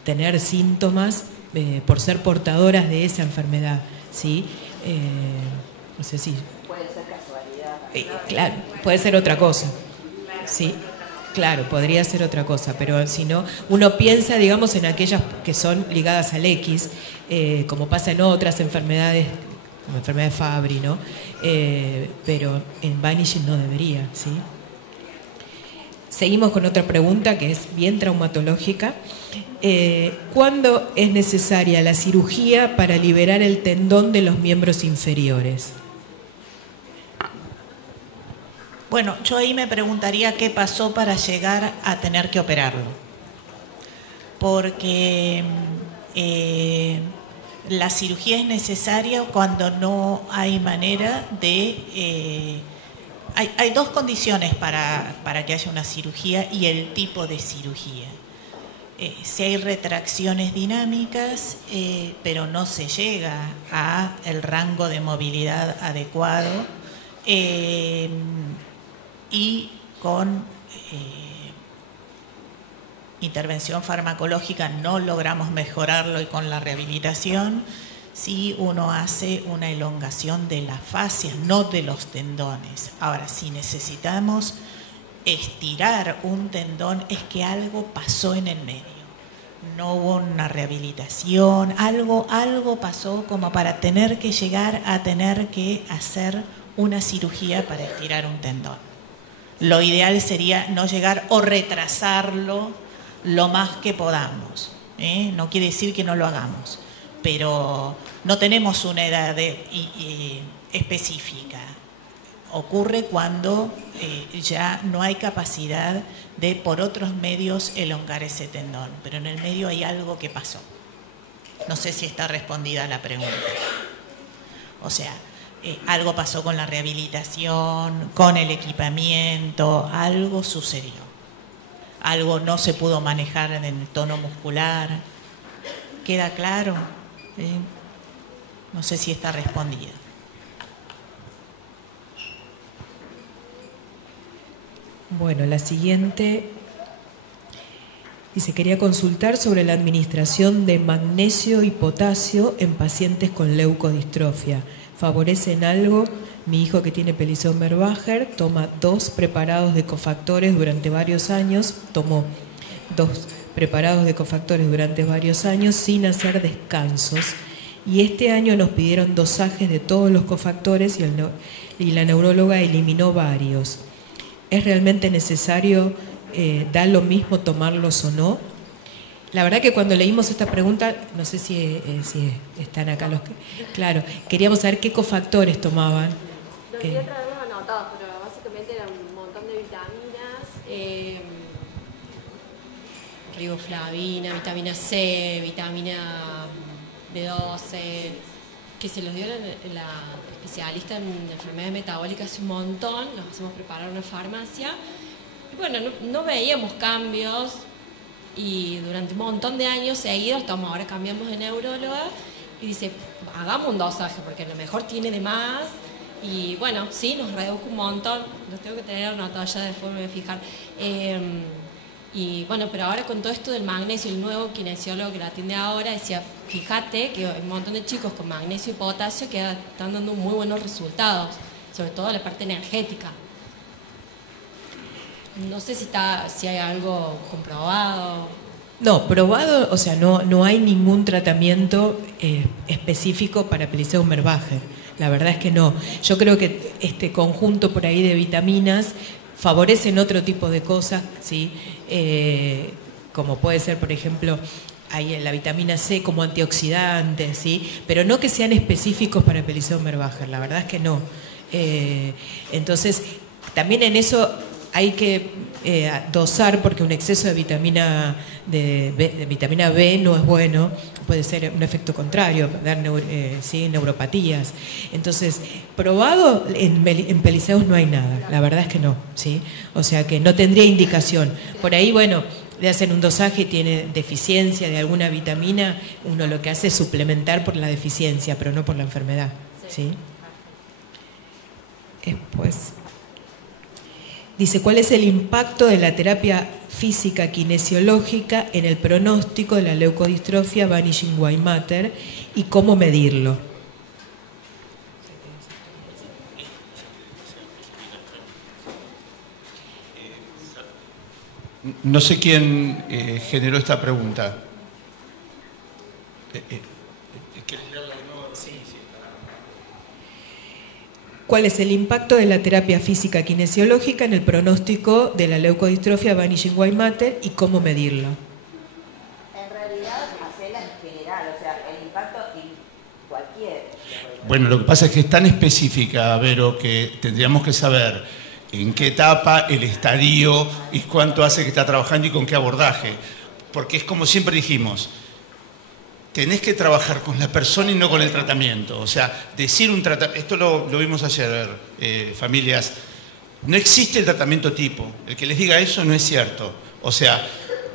tener síntomas por ser portadoras de esa enfermedad, ¿sí? No sé si... Puede ser casualidad. Claro, puede ser otra cosa, ¿sí? Claro, podría ser otra cosa, pero si no, uno piensa, digamos, en aquellas que son ligadas al X, como pasa en otras enfermedades, como enfermedad de Fabry, ¿no? Pero en Vanishing no debería, ¿sí? Seguimos con otra pregunta que es bien traumatológica. ¿Cuándo es necesaria la cirugía para liberar el tendón de los miembros inferiores? Bueno, yo ahí me preguntaría qué pasó para llegar a tener que operarlo. Porque la cirugía es necesaria cuando no hay manera de... Hay dos condiciones para que haya una cirugía y el tipo de cirugía. Si hay retracciones dinámicas, pero no se llega a el rango de movilidad adecuado, y con intervención farmacológica no logramos mejorarlo, y con la rehabilitación si uno hace una elongación de las fascias, no de los tendones. Ahora, si necesitamos estirar un tendón, es que algo pasó en el medio. No hubo una rehabilitación, algo pasó como para tener que llegar a tener que hacer una cirugía para estirar un tendón. Lo ideal sería no llegar o retrasarlo lo más que podamos. No quiere decir que no lo hagamos, pero no tenemos una edad específica. Ocurre cuando ya no hay capacidad de por otros medios elongar ese tendón, pero en el medio hay algo que pasó. No sé si está respondida la pregunta. O sea, algo pasó con la rehabilitación, con el equipamiento, algo sucedió. Algo no se pudo manejar en el tono muscular. ¿Queda claro? No sé si está respondida. Bueno, la siguiente dice, quería consultar sobre la administración de magnesio y potasio en pacientes con leucodistrofia. ¿Favorece en algo? Mi hijo, que tiene Pelizaeus-Merzbacher, toma 2 preparados de cofactores durante varios años, tomó 2 preparados de cofactores durante varios años sin hacer descansos, y este año nos pidieron dosajes de todos los cofactores y la neuróloga eliminó varios. ¿Es realmente necesario, da lo mismo tomarlos o no? La verdad que cuando leímos esta pregunta, no sé si están acá los que... Claro, queríamos saber qué cofactores tomaban. Los quería traerlos anotados, pero básicamente eran un montón de vitaminas, riboflavina, vitamina C, vitamina B12, que se los dio la especialista en enfermedades metabólicas hace un montón, los hacemos preparar en una farmacia. Y bueno, no veíamos cambios, y durante un montón de años seguidos, ahora cambiamos de neuróloga, y dice, hagamos un dosaje, porque a lo mejor tiene de más, y bueno, sí, nos redujo un montón, los tengo que tener anotados, ya después me voy a fijar. Y bueno, pero ahora con todo esto del magnesio, el nuevo kinesiólogo que la atiende ahora decía, fíjate que hay un montón de chicos con magnesio y potasio que están dando muy buenos resultados, sobre todo la parte energética. No sé si hay algo comprobado. No, probado, o sea, no hay ningún tratamiento específico para Pelizaeus-Merzbacher. La verdad es que no. Yo creo que este conjunto por ahí de vitaminas favorecen otro tipo de cosas, ¿sí? Como puede ser, por ejemplo, hay la vitamina C como antioxidante, ¿sí? Pero no que sean específicos para Pelizaeus-Merzbacher, la verdad es que no. Entonces, también en eso hay que dosar, porque un exceso de vitamina B no es bueno, puede ser un efecto contrario, dar neuropatías. Entonces, probado en peliceos no hay nada, la verdad es que no, ¿sí? O sea que no tendría indicación. Por ahí, bueno, le hacen un dosaje y tiene deficiencia de alguna vitamina, uno lo que hace es suplementar por la deficiencia, pero no por la enfermedad, ¿sí? Después dice, ¿cuál es el impacto de la terapia física kinesiológica en el pronóstico de la leucodistrofia Vanishing White Matter y cómo medirlo? No sé quién generó esta pregunta. ¿Quieres leerla de nuevo? Sí. ¿Cuál es el impacto de la terapia física kinesiológica en el pronóstico de la leucodistrofia Vanishing White Matter y cómo medirlo? En realidad, hacerla en general, o sea, el impacto en cualquier. Bueno, lo que pasa es que es tan específica, Vero, que tendríamos que saber en qué etapa, el estadio y cuánto hace que está trabajando y con qué abordaje. Porque es como siempre dijimos, tenés que trabajar con la persona y no con el tratamiento. O sea, decir un tratamiento, esto lo vimos ayer, familias, no existe el tratamiento tipo. El que les diga eso no es cierto. O sea,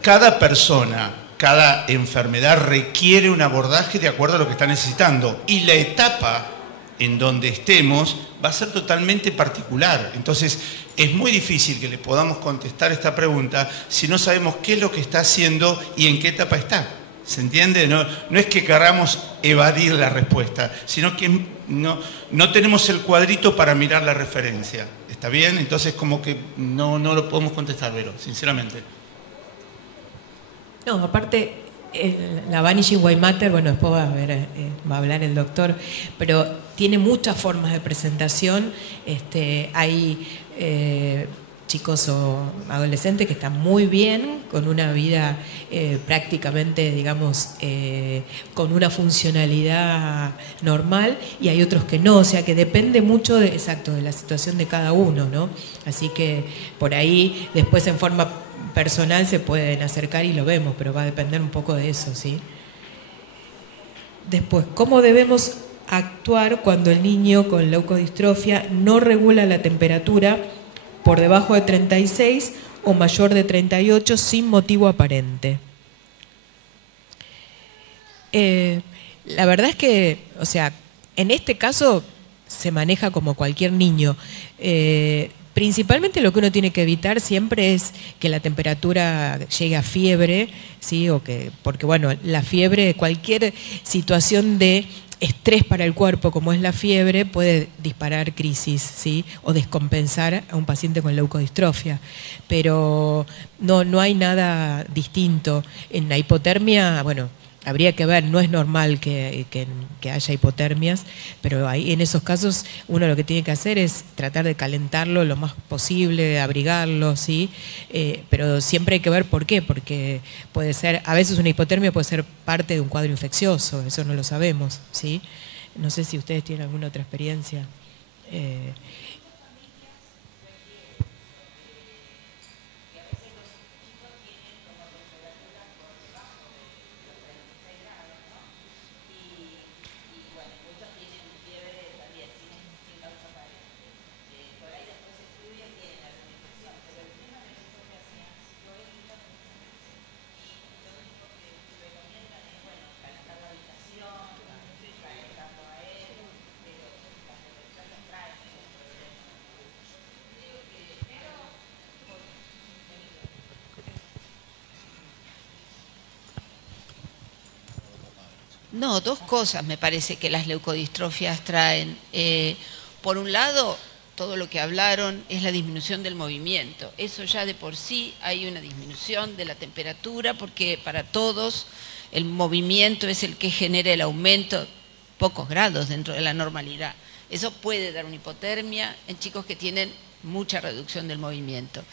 cada persona, cada enfermedad requiere un abordaje de acuerdo a lo que está necesitando. Y la etapa en donde estemos va a ser totalmente particular. Entonces, es muy difícil que le podamos contestar esta pregunta si no sabemos qué es lo que está haciendo y en qué etapa está. ¿Se entiende? No es que queramos evadir la respuesta, sino que no tenemos el cuadrito para mirar la referencia. ¿Está bien? Entonces, como que no lo podemos contestar, Vero, sinceramente. No, aparte, la Vanishing White Matter, bueno, después va a hablar el doctor, pero tiene muchas formas de presentación. Hay chicos o adolescentes que están muy bien, con una vida prácticamente, digamos, con una funcionalidad normal, y hay otros que no, o sea que depende mucho de la situación de cada uno, ¿no? Así que por ahí después en forma personal se pueden acercar y lo vemos, pero va a depender un poco de eso, ¿sí? Después, ¿cómo debemos actuar cuando el niño con leucodistrofia no regula la temperatura por debajo de 36 o mayor de 38 sin motivo aparente? La verdad es que, o sea, en este caso se maneja como cualquier niño. Principalmente lo que uno tiene que evitar siempre es que la temperatura llegue a fiebre, ¿sí? Porque bueno, la fiebre, cualquier situación de estrés para el cuerpo como es la fiebre puede disparar crisis, ¿sí? O descompensar a un paciente con leucodistrofia, pero no hay nada distinto. En la hipotermia, bueno, habría que ver, no es normal que haya hipotermias, pero ahí en esos casos uno lo que tiene que hacer es tratar de calentarlo lo más posible, abrigarlo, ¿sí? Pero siempre hay que ver por qué, porque puede ser, a veces una hipotermia puede ser parte de un cuadro infeccioso, eso no lo sabemos, ¿sí? No sé si ustedes tienen alguna otra experiencia. No, dos cosas me parece que las leucodistrofias traen. Por un lado, todo lo que hablaron es la disminución del movimiento. Eso ya de por sí hay una disminución de la temperatura porque para todos el movimiento es el que genera el aumento, pocos grados dentro de la normalidad. Eso puede dar una hipotermia en chicos que tienen mucha reducción del movimiento.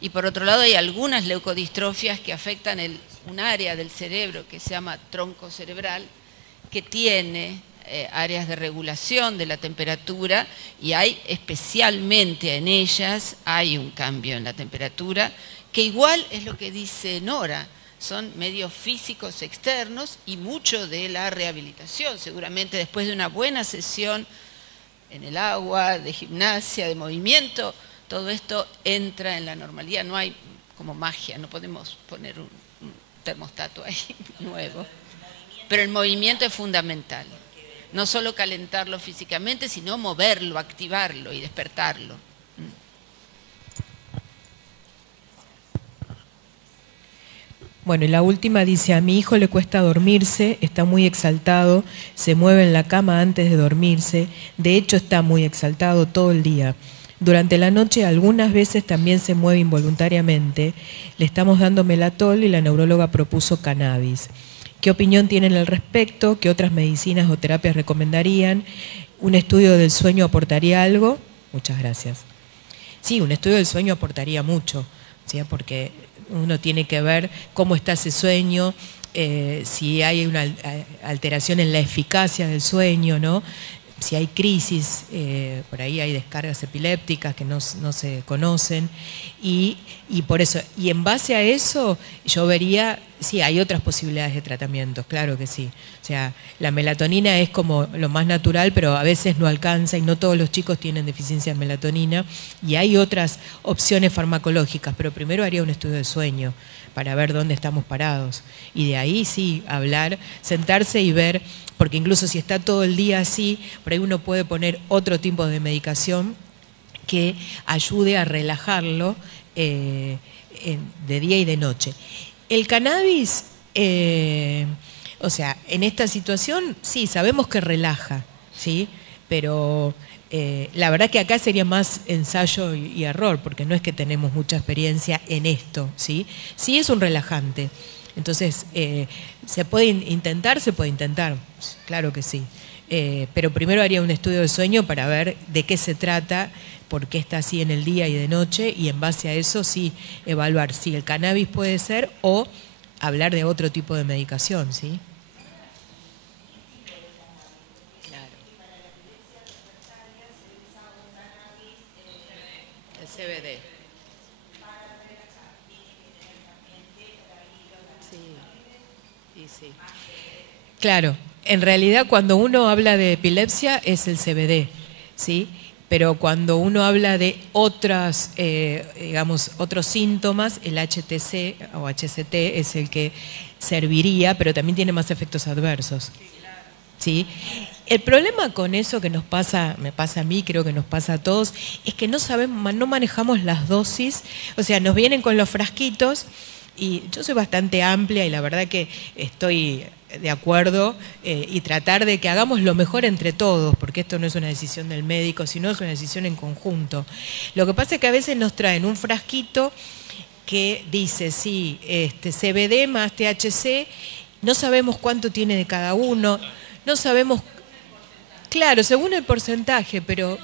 Y por otro lado hay algunas leucodistrofias que afectan un área del cerebro que se llama tronco cerebral, que tiene áreas de regulación de la temperatura y hay especialmente en ellas hay un cambio en la temperatura que igual es lo que dice Nora, son medios físicos externos y mucho de la rehabilitación, seguramente después de una buena sesión en el agua, de gimnasia, de movimiento, todo esto entra en la normalidad, no hay como magia, no podemos poner un termostato ahí nuevo, pero el movimiento es fundamental. No solo calentarlo físicamente, sino moverlo, activarlo y despertarlo. Bueno, y la última dice, a mi hijo le cuesta dormirse, está muy exaltado, se mueve en la cama antes de dormirse, de hecho está muy exaltado todo el día. Durante la noche algunas veces también se mueve involuntariamente, le estamos dando melatol y la neuróloga propuso cannabis. ¿Qué opinión tienen al respecto? ¿Qué otras medicinas o terapias recomendarían? ¿Un estudio del sueño aportaría algo? Muchas gracias. Sí, un estudio del sueño aportaría mucho, ¿sí? Porque uno tiene que ver cómo está ese sueño, si hay una alteración en la eficacia del sueño, ¿no? Si hay crisis, por ahí hay descargas epilépticas que no se conocen y por eso, y en base a eso yo vería, sí, hay otras posibilidades de tratamientos, claro que sí. O sea, la melatonina es como lo más natural, pero a veces no alcanza y no todos los chicos tienen deficiencia de melatonina y hay otras opciones farmacológicas, pero primero haría un estudio de sueño para ver dónde estamos parados y de ahí sí hablar, sentarse y ver, porque incluso si está todo el día así, por ahí uno puede poner otro tipo de medicación que ayude a relajarlo de día y de noche. El cannabis, o sea, en esta situación sí, sabemos que relaja, ¿sí? Pero la verdad que acá sería más ensayo y error, porque no es que tenemos mucha experiencia en esto, ¿sí? Sí es un relajante. Entonces, ¿se puede intentar? Se puede intentar, claro que sí. Pero primero haría un estudio de sueño para ver de qué se trata, por qué está así en el día y de noche, y en base a eso sí evaluar si el cannabis puede ser o hablar de otro tipo de medicación, ¿sí? El CBD. Sí. Claro, en realidad cuando uno habla de epilepsia es el CBD, ¿sí? Pero cuando uno habla de otras, digamos, otros síntomas, el HTC o HCT es el que serviría, pero también tiene más efectos adversos, ¿sí? El problema con eso que nos pasa, me pasa a mí, creo que nos pasa a todos, es que no sabemos, no manejamos las dosis, o sea, nos vienen con los frasquitos y yo soy bastante amplia y la verdad que estoy de acuerdo y tratar de que hagamos lo mejor entre todos, porque esto no es una decisión del médico, sino es una decisión en conjunto. Lo que pasa es que a veces nos traen un frasquito que dice, sí, CBD más THC, no sabemos cuánto tiene de cada uno, no sabemos, claro, según el porcentaje, pero...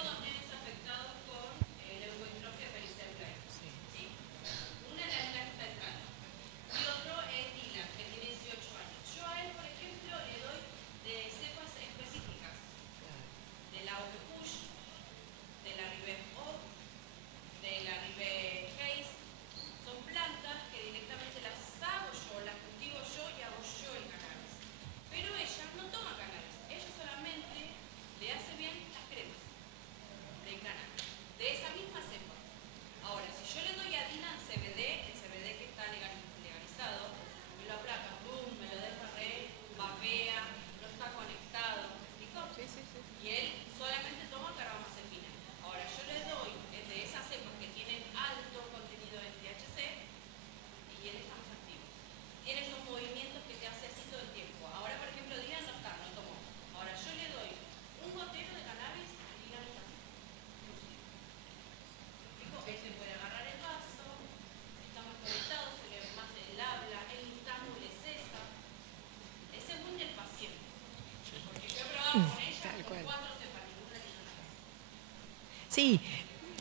Sí,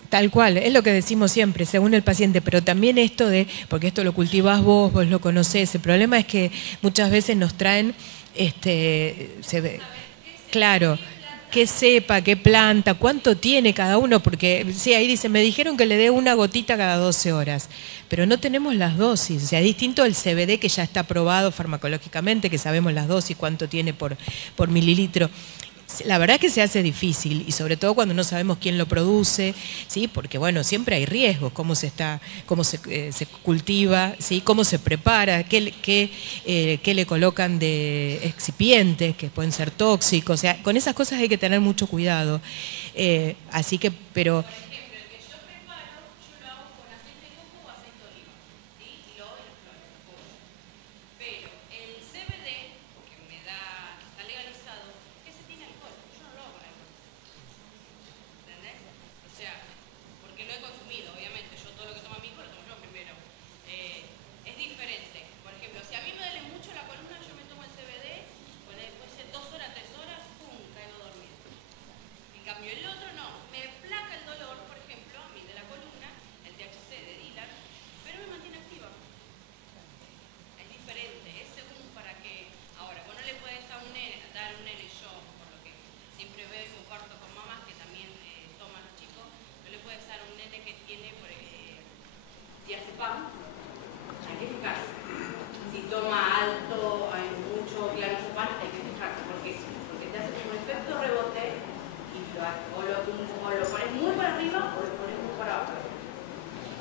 tal cual, es lo que decimos siempre, según el paciente, pero también esto de, porque esto lo cultivás vos lo conocés, el problema es que muchas veces nos traen, Claro, qué cepa, qué planta, cuánto tiene cada uno, porque sí, ahí dice, me dijeron que le dé una gotita cada 12 horas, pero no tenemos las dosis, o sea, es distinto el CBD que ya está aprobado farmacológicamente, que sabemos las dosis, cuánto tiene por mililitro. La verdad que se hace difícil y sobre todo cuando no sabemos quién lo produce, ¿sí? Porque bueno, siempre hay riesgos, cómo se cultiva, ¿sí? Cómo se prepara, qué le colocan de excipientes que pueden ser tóxicos, o sea, con esas cosas hay que tener mucho cuidado. Así que, pero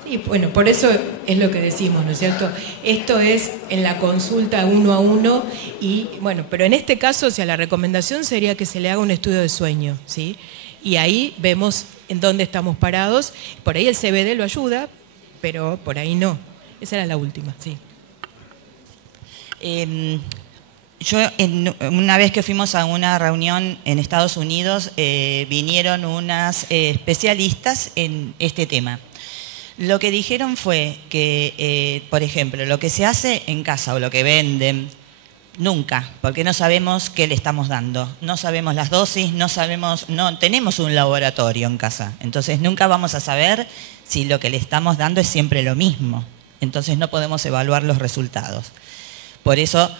y bueno, por eso es lo que decimos, ¿no es cierto? Esto es en la consulta 1 a 1 y bueno, pero en este caso, o sea, la recomendación sería que se le haga un estudio de sueño, ¿sí? Y ahí vemos en dónde estamos parados. Por ahí el CBD lo ayuda, pero por ahí no. Esa era la última, sí. Yo, una vez que fuimos a una reunión en Estados Unidos, vinieron unas especialistas en este tema. Lo que dijeron fue que, por ejemplo, lo que se hace en casa o lo que venden, nunca, porque no sabemos qué le estamos dando. No sabemos las dosis, no tenemos un laboratorio en casa. Entonces nunca vamos a saber si lo que le estamos dando es siempre lo mismo. Entonces no podemos evaluar los resultados. Por eso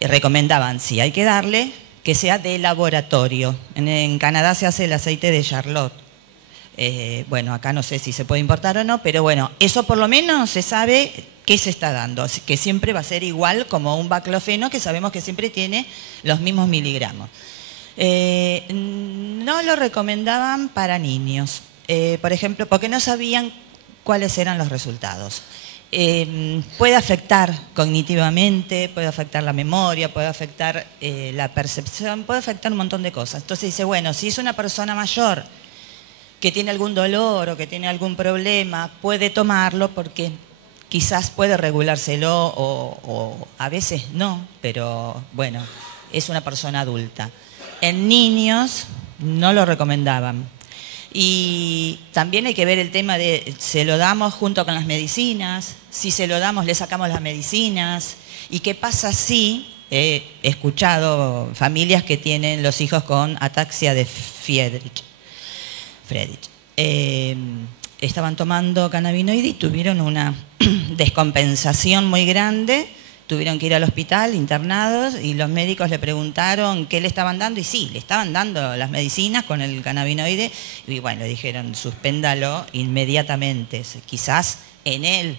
recomendaban, si hay que darle, que sea de laboratorio. En Canadá se hace el aceite de Charlotte. Bueno, acá no sé si se puede importar o no, pero bueno, eso por lo menos se sabe qué se está dando, que siempre va a ser igual como un baclofeno, que sabemos que siempre tiene los mismos miligramos. No lo recomendaban para niños, por ejemplo, porque no sabían cuáles eran los resultados. Puede afectar cognitivamente, puede afectar la memoria, puede afectar la percepción, puede afectar un montón de cosas. Entonces dice, bueno, si es una persona mayor que tiene algún dolor o que tiene algún problema, puede tomarlo porque quizás puede regulárselo o a veces no, pero bueno, es una persona adulta. En niños no lo recomendaban. Y también hay que ver el tema de, ¿se lo damos junto con las medicinas? Si se lo damos, le sacamos las medicinas. ¿Y qué pasa si he escuchado familias que tienen los hijos con ataxia de Friedreich? Estaban tomando cannabinoide y tuvieron una descompensación muy grande, tuvieron que ir al hospital internados y los médicos le preguntaron qué le estaban dando y sí, le estaban dando las medicinas con el cannabinoide y bueno, le dijeron suspéndalo inmediatamente. Quizás en él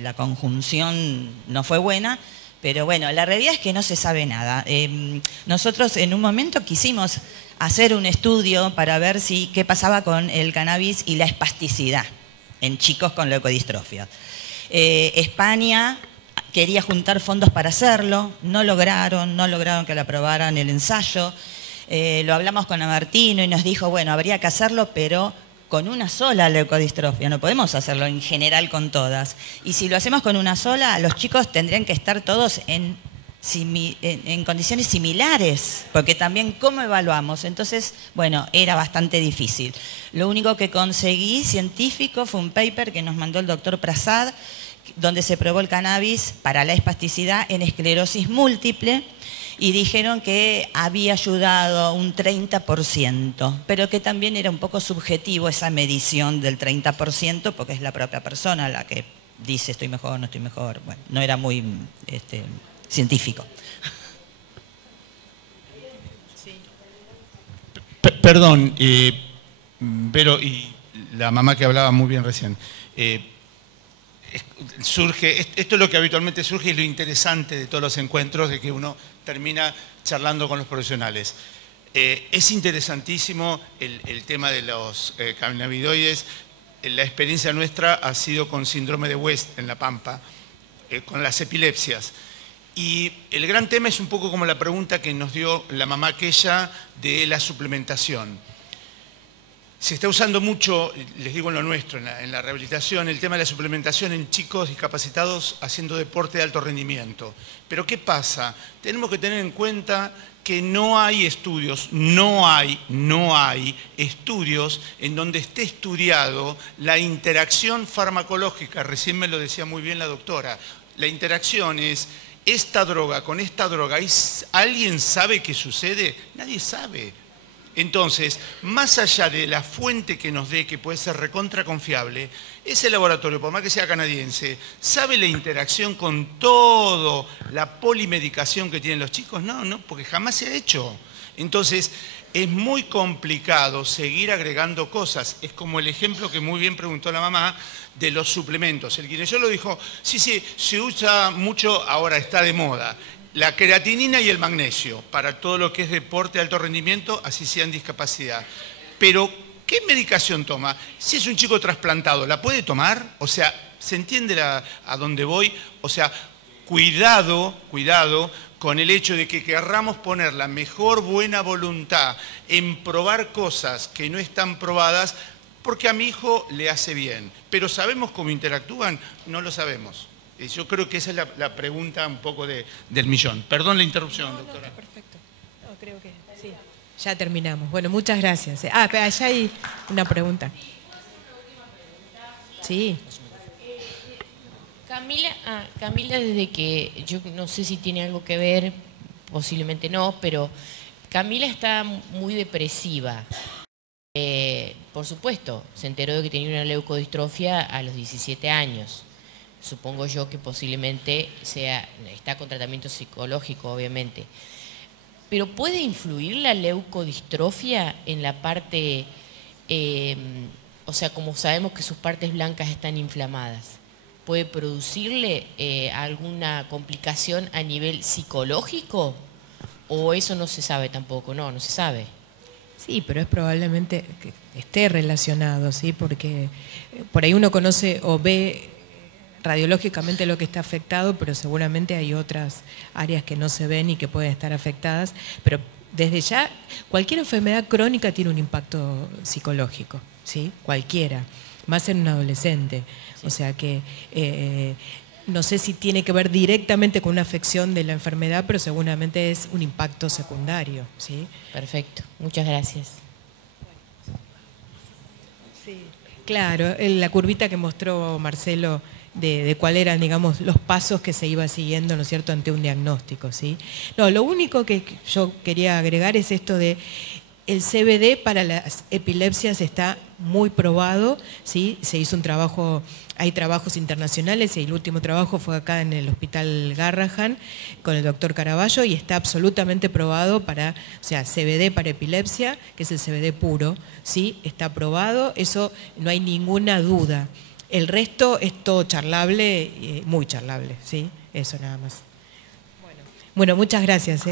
la conjunción no fue buena, pero bueno, la realidad es que no se sabe nada. Nosotros en un momento quisimos hacer un estudio para ver qué pasaba con el cannabis y la espasticidad en chicos con leucodistrofia. España quería juntar fondos para hacerlo, no lograron que lo aprobaran el ensayo. Lo hablamos con Amartino y nos dijo, bueno, habría que hacerlo, pero con una sola leucodistrofia, no podemos hacerlo en general con todas. Y si lo hacemos con una sola, los chicos tendrían que estar todos en condiciones similares, porque también cómo evaluamos. Entonces, bueno, era bastante difícil. Lo único que conseguí científico fue un paper que nos mandó el doctor Prasad, donde se probó el cannabis para la espasticidad en esclerosis múltiple y dijeron que había ayudado un 30%, pero que también era un poco subjetivo esa medición del 30%, porque es la propia persona la que dice estoy mejor, no estoy mejor. Bueno, no era muy científico. Perdón, Vero y la mamá que hablaba muy bien recién. Surge, esto es lo que habitualmente surge y lo interesante de todos los encuentros, de que uno termina charlando con los profesionales. Es interesantísimo el tema de los cannabinoides. La experiencia nuestra ha sido con síndrome de West en La Pampa, con las epilepsias. Y el gran tema es un poco como la pregunta que nos dio la mamá aquella de la suplementación. Se está usando mucho, les digo en lo nuestro, en la rehabilitación, el tema de la suplementación en chicos discapacitados haciendo deporte de alto rendimiento. Pero ¿qué pasa? Tenemos que tener en cuenta que no hay estudios, no hay estudios en donde esté estudiado la interacción farmacológica. Recién me lo decía muy bien la doctora. La interacción es esta droga con esta droga. ¿Alguien sabe qué sucede? Nadie sabe. Entonces, más allá de la fuente que nos dé, que puede ser recontra confiable, ese laboratorio, por más que sea canadiense, ¿sabe la interacción con toda la polimedicación que tienen los chicos? No, porque jamás se ha hecho. Entonces, es muy complicado seguir agregando cosas. Es como el ejemplo que muy bien preguntó la mamá de los suplementos. El kinesiólogo dijo, sí, se usa mucho, ahora está de moda. La creatinina y el magnesio, para todo lo que es deporte de alto rendimiento, así sea en discapacidad. Pero, ¿qué medicación toma? Si es un chico trasplantado, ¿la puede tomar? O sea, ¿se entiende a dónde voy? O sea, cuidado con el hecho de que querramos poner la mejor buena voluntad en probar cosas que no están probadas, porque a mi hijo le hace bien. Pero ¿sabemos cómo interactúan? No lo sabemos. Yo creo que esa es la pregunta un poco del millón. Perdón la interrupción, doctora. No, perfecto. No, creo que sí. Ya terminamos. Bueno, muchas gracias. Pero allá hay una pregunta. Sí. Camila, desde que, yo no sé si tiene algo que ver, posiblemente no, pero Camila está muy depresiva. Por supuesto, se enteró de que tenía una leucodistrofia a los 17 años. Supongo yo que posiblemente está con tratamiento psicológico, obviamente. Pero ¿puede influir la leucodistrofia en la parte, o sea, como sabemos que sus partes blancas están inflamadas? ¿Puede producirle alguna complicación a nivel psicológico? ¿O eso no se sabe tampoco? No se sabe. Sí, pero es probablemente que esté relacionado, ¿sí? Porque por ahí uno conoce o ve radiológicamente lo que está afectado, pero seguramente hay otras áreas que no se ven y que pueden estar afectadas. Pero desde ya, cualquier enfermedad crónica tiene un impacto psicológico, ¿sí? Cualquiera, más en un adolescente. Sí. O sea que no sé si tiene que ver directamente con una afección de la enfermedad, pero seguramente es un impacto secundario, ¿sí? Perfecto, muchas gracias. Sí. Claro, la curvita que mostró Marcelo de cuáles eran, digamos, los pasos que se iba siguiendo, ¿no es cierto?, ante un diagnóstico, ¿sí? No, lo único que yo quería agregar es esto de el CBD para las epilepsias está muy probado, ¿sí? Se hizo un trabajo, hay trabajos internacionales y el último trabajo fue acá en el Hospital Garrahan con el doctor Caraballo y está absolutamente probado para, o sea, CBD para epilepsia, que es el CBD puro, ¿sí? Está probado, eso no hay ninguna duda. El resto es todo charlable, muy charlable, ¿sí? Eso nada más. Bueno, muchas gracias,